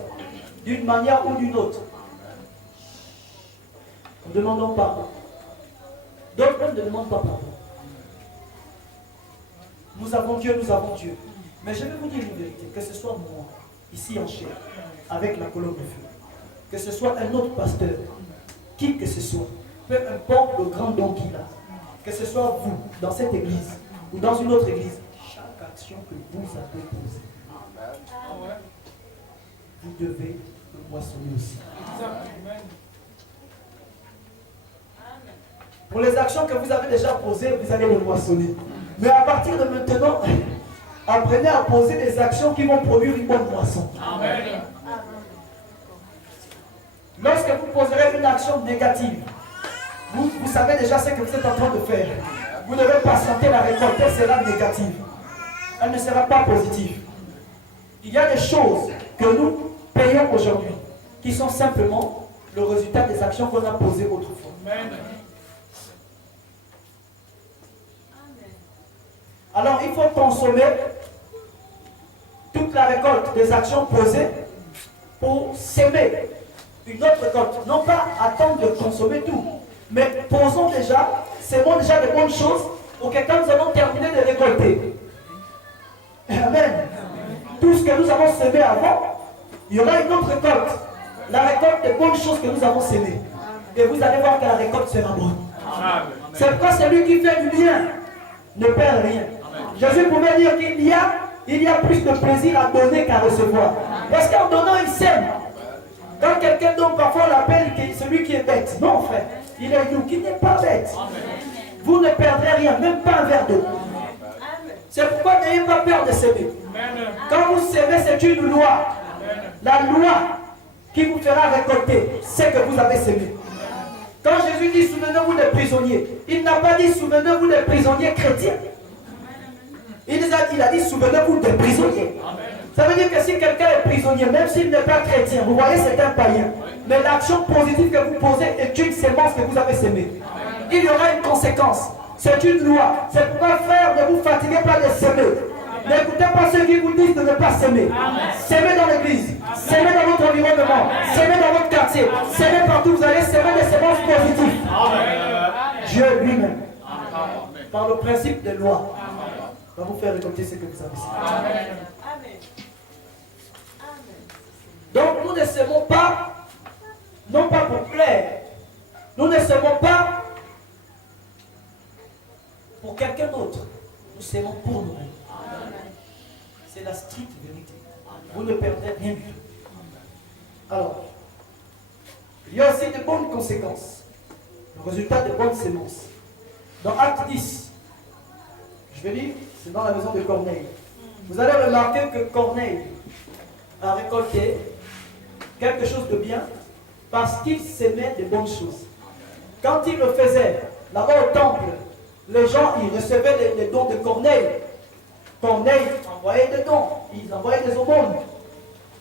d'une manière ou d'une autre. Nous demandons pardon. D'autres même ne demandent pas pardon. Nous avons Dieu, nous avons Dieu. Mais je vais vous dire une vérité, que ce soit moi, ici en chair, avec la colonne de feu, que ce soit un autre pasteur, qui que ce soit, peu importe le grand don qu'il a, que ce soit vous, dans cette église, ou dans une autre église, chaque action que vous avez posée, vous devez le moissonner aussi. Pour les actions que vous avez déjà posées, vous allez le moissonner. Mais à partir de maintenant, apprenez à poser des actions qui vont produire une bonne moisson. Amen. Lorsque vous poserez une action négative, vous savez déjà ce que vous êtes en train de faire. Vous devez patienter la récolte, elle sera négative. Elle ne sera pas positive. Il y a des choses que nous payons aujourd'hui, qui sont simplement le résultat des actions qu'on a posées autrefois. Amen. Alors il faut consommer toute la récolte des actions posées pour s'aimer une autre récolte. Non pas attendre de consommer tout, mais posons déjà, sémons déjà de bonnes choses pour que quand nous allons terminer de récolter, Amen, tout ce que nous avons semé avant, il y aura une autre récolte. La récolte des bonnes choses que nous avons sémées. Et vous allez voir que la récolte sera bonne. C'est pourquoi celui qui fait du bien ne perd rien. Jésus pouvait dire qu'il y a plus de plaisir à donner qu'à recevoir. Parce qu'en donnant, il sème. Quand quelqu'un donne, parfois on l'appelle celui qui est bête. Non, frère, il est nous qui n'est pas bête. Vous ne perdrez rien, même pas un verre d'eau. C'est pourquoi n'ayez pas peur de s'aimer. Quand vous s'aimez, c'est une loi. La loi qui vous fera récolter ce que vous avez sémé. Quand Jésus dit souvenez-vous des prisonniers, il n'a pas dit souvenez-vous des prisonniers chrétiens. Il a dit souvenez-vous des prisonniers. Ça veut dire que si quelqu'un est prisonnier, même s'il n'est pas chrétien, vous voyez c'est un païen. Mais l'action positive que vous posez est une sémence que vous avez sémée. Il y aura une conséquence. C'est une loi. C'est pourquoi frère, ne vous fatiguez pas de s'aimer. N'écoutez pas ceux qui vous disent de ne pas s'aimer. S'aimer dans l'église, s'aimer dans votre environnement, s'aimer dans votre quartier, s'aimer partout. Vous allez s'aimer des sémences positives. Dieu lui-même, par le principe des lois, va vous faire récolter ce que vous avez sémé. Donc nous ne s'aimons pas, non pas pour plaire. Nous ne s'aimons pas pour quelqu'un d'autre. Nous s'aimons pour nous-mêmes. C'est la stricte vérité. Vous ne perdrez rien du tout. Alors, il y a aussi de bonnes conséquences. Le résultat de bonnes sémences. Dans Acte 10, je vais lire, c'est dans la maison de Corneille. Vous allez remarquer que Corneille a récolté quelque chose de bien parce qu'il s'aimait de bonnes choses. Quand il le faisait, là-bas au temple, les gens, ils recevaient les dons de Corneille. Corneille envoyait des dons, ils envoyaient des aumônes.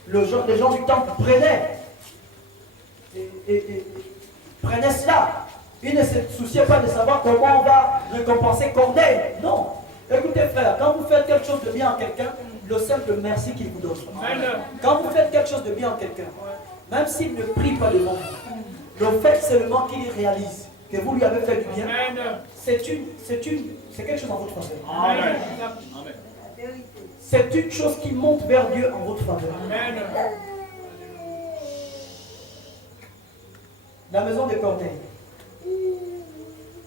Les gens du temple prenaient prenaient cela. Ils ne se souciaient pas de savoir comment on va récompenser Corneille. Non. Écoutez frère, quand vous faites quelque chose de bien en quelqu'un, le simple merci qu'il vous donne. Quand vous faites quelque chose de bien en quelqu'un, même s'il ne prie pas devant vous, le fait seulement qu'il réalise que vous lui avez fait du bien, c'est quelque chose en votre faveur. Amen. C'est une chose qui monte vers Dieu en votre faveur. Amen. La maison de Corneille,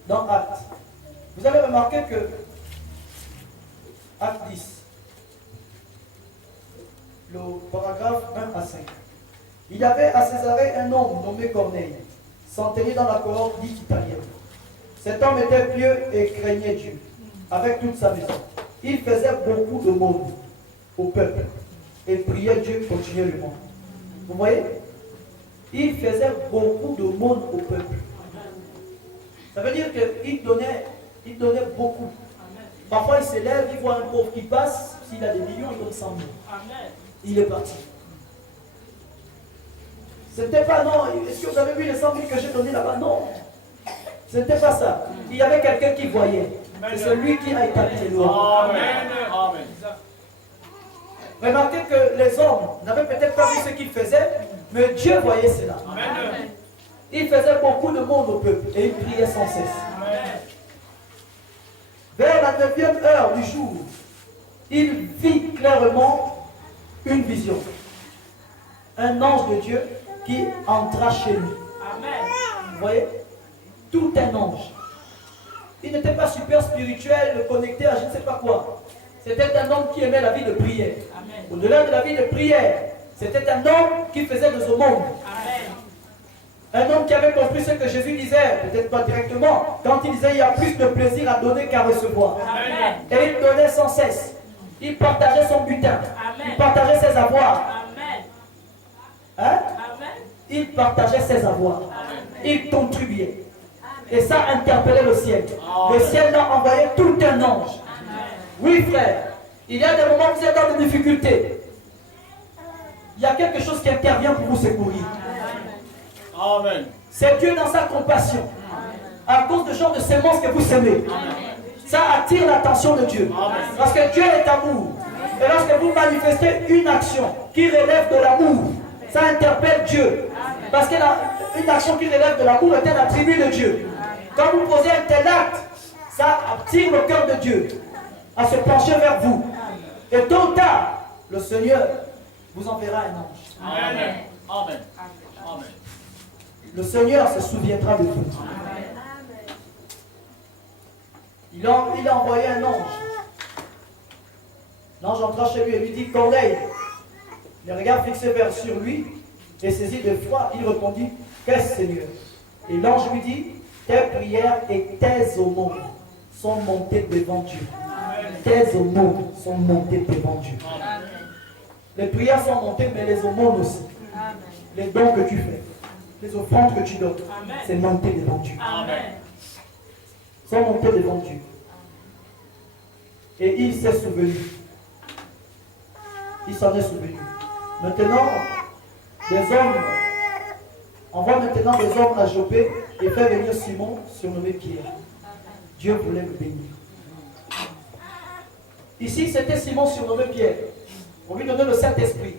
dans Actes, vous allez remarquer que Acte 10, le paragraphe 1 à 5. Il y avait à Césarée un homme nommé Corneille, centenier dans la cohorte dite italienne. Cet homme était pieux et craignait Dieu avec toute sa maison. Il faisait beaucoup de monde au peuple et priait Dieu continuellement. Vous voyez? Il faisait beaucoup de monde au peuple. Ça veut dire qu'il donnait beaucoup. Parfois il s'élève, il voit un pauvre qui passe, s'il a des millions, il donne 100 000. Il est parti. Ce n'était pas, non, est-ce que vous avez vu les 100 000 que j'ai donnés là-bas? Non. Ce n'était pas ça. Il y avait quelqu'un qui voyait. C'est celui qui a établi les lois. Amen. Amen. Remarquez que les hommes n'avaient peut-être pas vu ce qu'ils faisaient, mais Dieu voyait cela. Amen. Il faisait beaucoup de monde au peuple et il priait sans cesse. Amen. Vers la 9e heure du jour, il vit clairement une vision. Un ange de Dieu qui entra chez lui. Vous voyez? Tout un ange. Il n'était pas super spirituel, connecté à je ne sais pas quoi. C'était un homme qui aimait la vie de prière. Au-delà de la vie de prière, c'était un homme qui faisait des aumônes. Un homme qui avait compris ce que Jésus disait, peut-être pas directement, quand il disait il y a plus de plaisir à donner qu'à recevoir. Amen. Et il donnait sans cesse. Il partageait son butin. Il partageait ses avoirs. Hein? Il partageait ses avoirs. Il contribuait. Et ça interpellait le ciel. Le ciel a envoyé tout un ange. Oui, frère. Il y a des moments où vous êtes dans des difficultés. Il y a quelque chose qui intervient pour vous secourir. Amen. C'est Dieu dans sa compassion. À cause de genre de sémences que vous semez. Ça attire l'attention de Dieu. Parce que Dieu est amour. Et lorsque vous manifestez une action qui relève de l'amour, ça interpelle Dieu. Parce qu'une action qui relève de l'amour est un attribut de Dieu. Quand vous posez un tel acte, ça attire le cœur de Dieu à se pencher vers vous. Et tôt ou tard, le Seigneur vous enverra un ange. Amen. Amen. Amen. Le Seigneur se souviendra de vous. Il a envoyé un ange. L'ange entra chez lui et lui dit, Corneille. Les regards fixés vers sur lui et saisi de foi, il répondit, qu'est-ce Seigneur? Et l'ange lui dit, tes prières et tes aumônes sont montées devant Dieu. Tes aumônes sont montées devant Dieu. Les prières sont montées, mais les aumônes aussi. Les dons que tu fais, les offrandes que tu donnes, c'est monté devant Dieu. Sont montées devant Dieu. Et il s'est souvenu. Il s'en est souvenu. Maintenant, des hommes, on voit maintenant des hommes à Jopé et fait venir Simon, surnommé Pierre. Dieu voulait le bénir. Ici, c'était Simon surnommé Pierre. Pour lui donner le Saint-Esprit.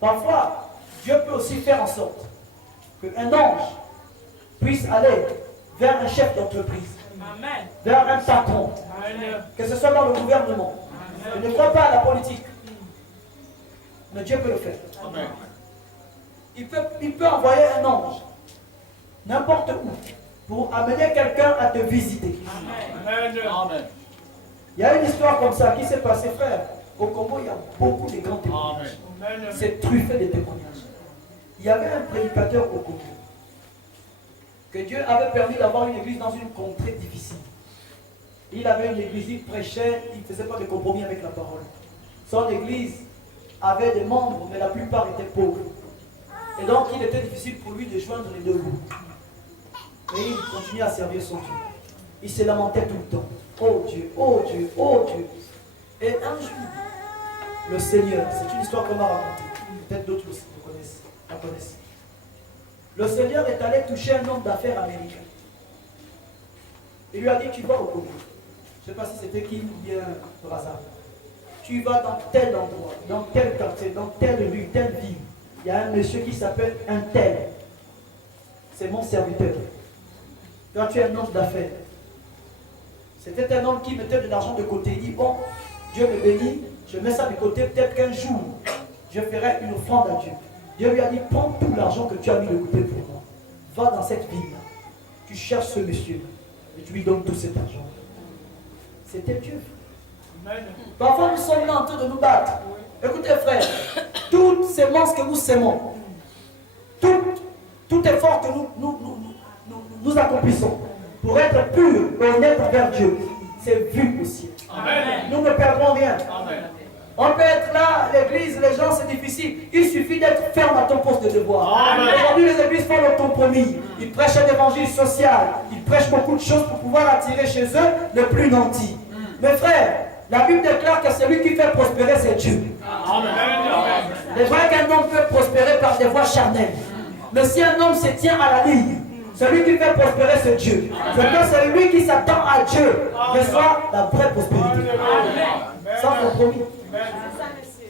Parfois, Dieu peut aussi faire en sorte qu'un ange puisse aller vers un chef d'entreprise, vers un patron, que ce soit dans le gouvernement. Je ne crois pas à la politique. Mais Dieu peut le faire. Amen. Il peut envoyer un ange, n'importe où, pour amener quelqu'un à te visiter. Amen. Amen. Il y a une histoire comme ça qui s'est passée, frère. Au Congo, il y a beaucoup de grands témoignages. C'est truffé de témoignages. Il y avait un prédicateur au Congo que Dieu avait permis d'avoir une église dans une contrée difficile. Il avait une église, il prêchait, il ne faisait pas de compromis avec la parole. Son église avait des membres, mais la plupart étaient pauvres. Et donc, il était difficile pour lui de joindre les deux bouts. Et il continuait à servir son Dieu. Il se lamentait tout le temps. Oh Dieu, oh Dieu, oh Dieu. Et un jour, le Seigneur, c'est une histoire qu'on m'a racontée. Peut-être d'autres la connaissent. Le Seigneur est allé toucher un homme d'affaires américain. Il lui a dit, tu vas au Congo. Je ne sais pas si c'était qui ou bien par hasard. Tu vas dans tel endroit, dans tel quartier, dans telle rue, telle ville. Il y a un monsieur qui s'appelle un tel. C'est mon serviteur. Quand tu es un homme d'affaires. C'était un homme qui mettait de l'argent de côté. Il dit, bon, Dieu me bénit, je mets ça de côté, peut-être qu'un jour, je ferai une offrande à Dieu. Dieu lui a dit, prends tout l'argent que tu as mis de côté pour moi. Va dans cette ville-là. Tu cherches ce monsieur et tu lui donnes tout cet argent. C'était Dieu. Parfois, nous sommes là en train de nous battre. Écoutez, frère, toutes ces sémences que nous sémons, tout effort que nous accomplissons, pour être pur et honnête envers Dieu, c'est vu au ciel. Amen. Nous ne perdrons rien. Amen. On peut être là, l'église, les gens, c'est difficile. Il suffit d'être ferme à ton poste de devoir. Amen. Aujourd'hui, les églises font le compromis. Ils prêchent un évangile social. Ils prêchent beaucoup de choses pour pouvoir attirer chez eux le plus nanti. Mes frères, la Bible déclare que celui qui fait prospérer, c'est Dieu. Amen. C'est vrai qu'un homme peut prospérer par des voies charnelles. Mais si un homme se tient à la ligne, celui qui fait prospérer, c'est Dieu. Maintenant, celui qui s'attend à Dieu reçoit la vraie prospérité. Sans compromis.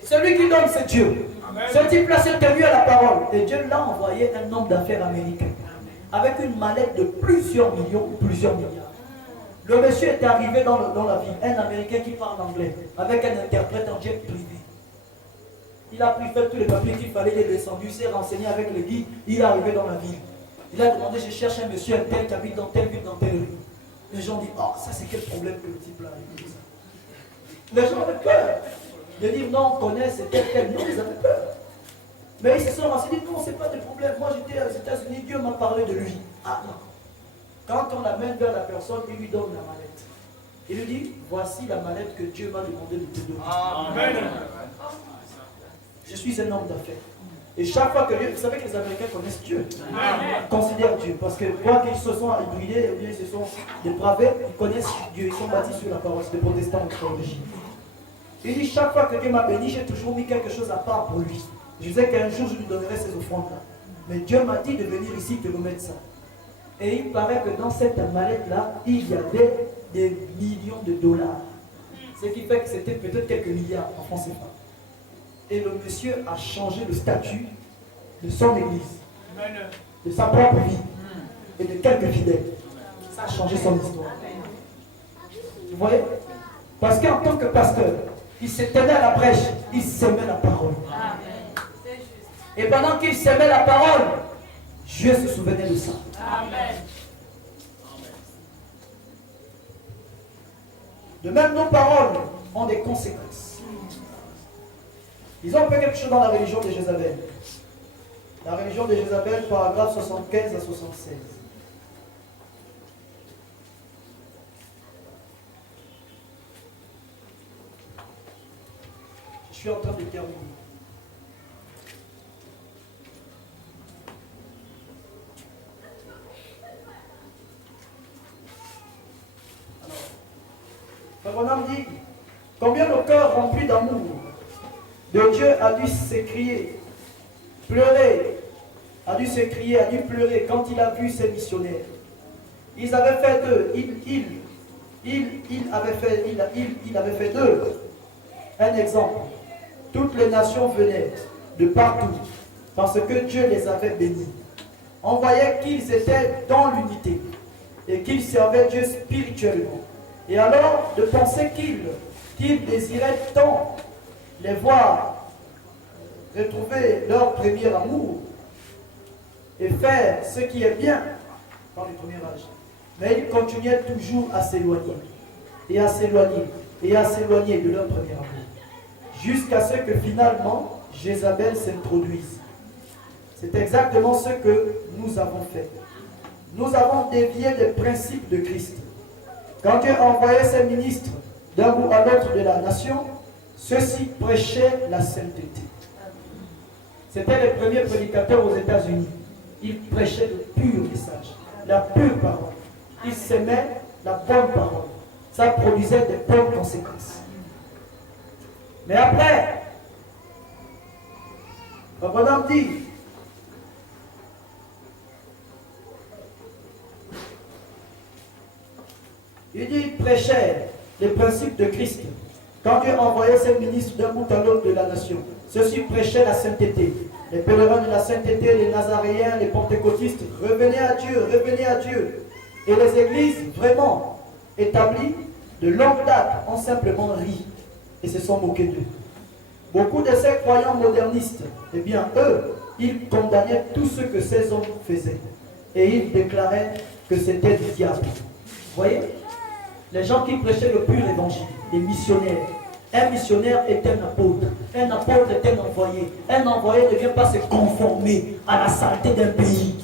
Celui qui donne, c'est Dieu. Ce type-là s'est tenu à la parole. Et Dieu l'a envoyé un homme d'affaires américain avec une mallette de plusieurs millions ou plusieurs milliards. Le monsieur était arrivé dans la ville, un Américain qui parle anglais, avec un interprète en jet privé. Il a pris fait tous les papiers qu'il fallait, il est descendu, il s'est renseigné avec le guide, il est arrivé dans la ville. Il a demandé, je cherche un monsieur, un tel qui habite dans telle ville, dans telle rue. Les gens disent, oh, ça c'est quel problème que le type là a eu. Les gens avaient peur de dire, non, on connaît, c'est tel. Non, ils avaient peur. Mais ils se sont renseignés, non, c'est pas de problème. Moi j'étais aux États-Unis, Dieu m'a parlé de lui. Ah non. Quand on l'amène vers la personne, il lui donne la mallette. Il lui dit, voici la mallette que Dieu m'a demandé de te donner. Amen. Je suis un homme d'affaires. Et chaque fois que Dieu, vous savez que les Américains connaissent Dieu. Ils considèrent Dieu. Parce que quoi qu'ils se sont hybridés, ou bien ils se sont dépravés, ils connaissent Dieu. Ils sont bâtis sur la parole. C'est des protestants d'origine. Il dit, chaque fois que Dieu m'a béni, j'ai toujours mis quelque chose à part pour lui. Je disais qu'un jour, je lui donnerai ces offrandes-là. Mais Dieu m'a dit de venir ici te remettre ça. Et il paraît que dans cette mallette-là, il y avait des millions de dollars. Ce qui fait que c'était peut-être quelques milliards en francs CFA. Et le monsieur a changé le statut de son église, de sa propre vie et de quelques fidèles. Ça a changé son histoire. Vous voyez? Parce qu'en tant que pasteur, il se tenait à la brèche, il semait la parole. Et pendant qu'il semait la parole, Dieu se souvenait de ça. Amen. De même, nos paroles ont des conséquences. Ils ont fait quelque chose dans la religion de Jézabel. La religion de Jézabel, paragraphe 75 à 76. Je suis en train de terminer. Abraham dit, combien nos cœurs remplis d'amour de Dieu a dû s'écrier, pleurer, a dû s'écrier, a dû pleurer quand il a vu ses missionnaires. Ils avaient fait d'eux, il avait fait d'eux un exemple. Toutes les nations venaient de partout parce que Dieu les avait bénis. On voyait qu'ils étaient dans l'unité et qu'ils servaient Dieu spirituellement. Et alors, de penser qu'ils désiraient tant les voir retrouver leur premier amour et faire ce qui est bien dans le premier âge. Mais ils continuaient toujours à s'éloigner et à s'éloigner et à s'éloigner de leur premier amour. Jusqu'à ce que finalement, Jézabel s'introduise. C'est exactement ce que nous avons fait. Nous avons dévié des principes de Christ. Quand Dieu envoyait ses ministres d'un bout à l'autre de la nation, ceux-ci prêchaient la sainteté. C'était les premiers prédicateurs aux États-Unis. Ils prêchaient le pur message, la pure parole. Ils s'aimaient la bonne parole. Ça produisait des bonnes conséquences. Mais après, Abraham dit, il prêchait les principes de Christ. Quand Dieu envoyait ses ministres d'un bout à l'autre de la nation, ceux-ci prêchaient la sainteté. Les pèlerins de la sainteté, les nazaréens, les pentecôtistes, revenez à Dieu, revenez à Dieu. Et les églises vraiment établies de longue date ont simplement ri et se sont moqués d'eux. Beaucoup de ces croyants modernistes, eh bien eux, ils condamnaient tout ce que ces hommes faisaient. Et ils déclaraient que c'était du diable. Vous voyez? Les gens qui prêchaient le pur évangile, les missionnaires. Un missionnaire est un apôtre. Un apôtre est un envoyé. Un envoyé ne vient pas se conformer à la saleté d'un pays.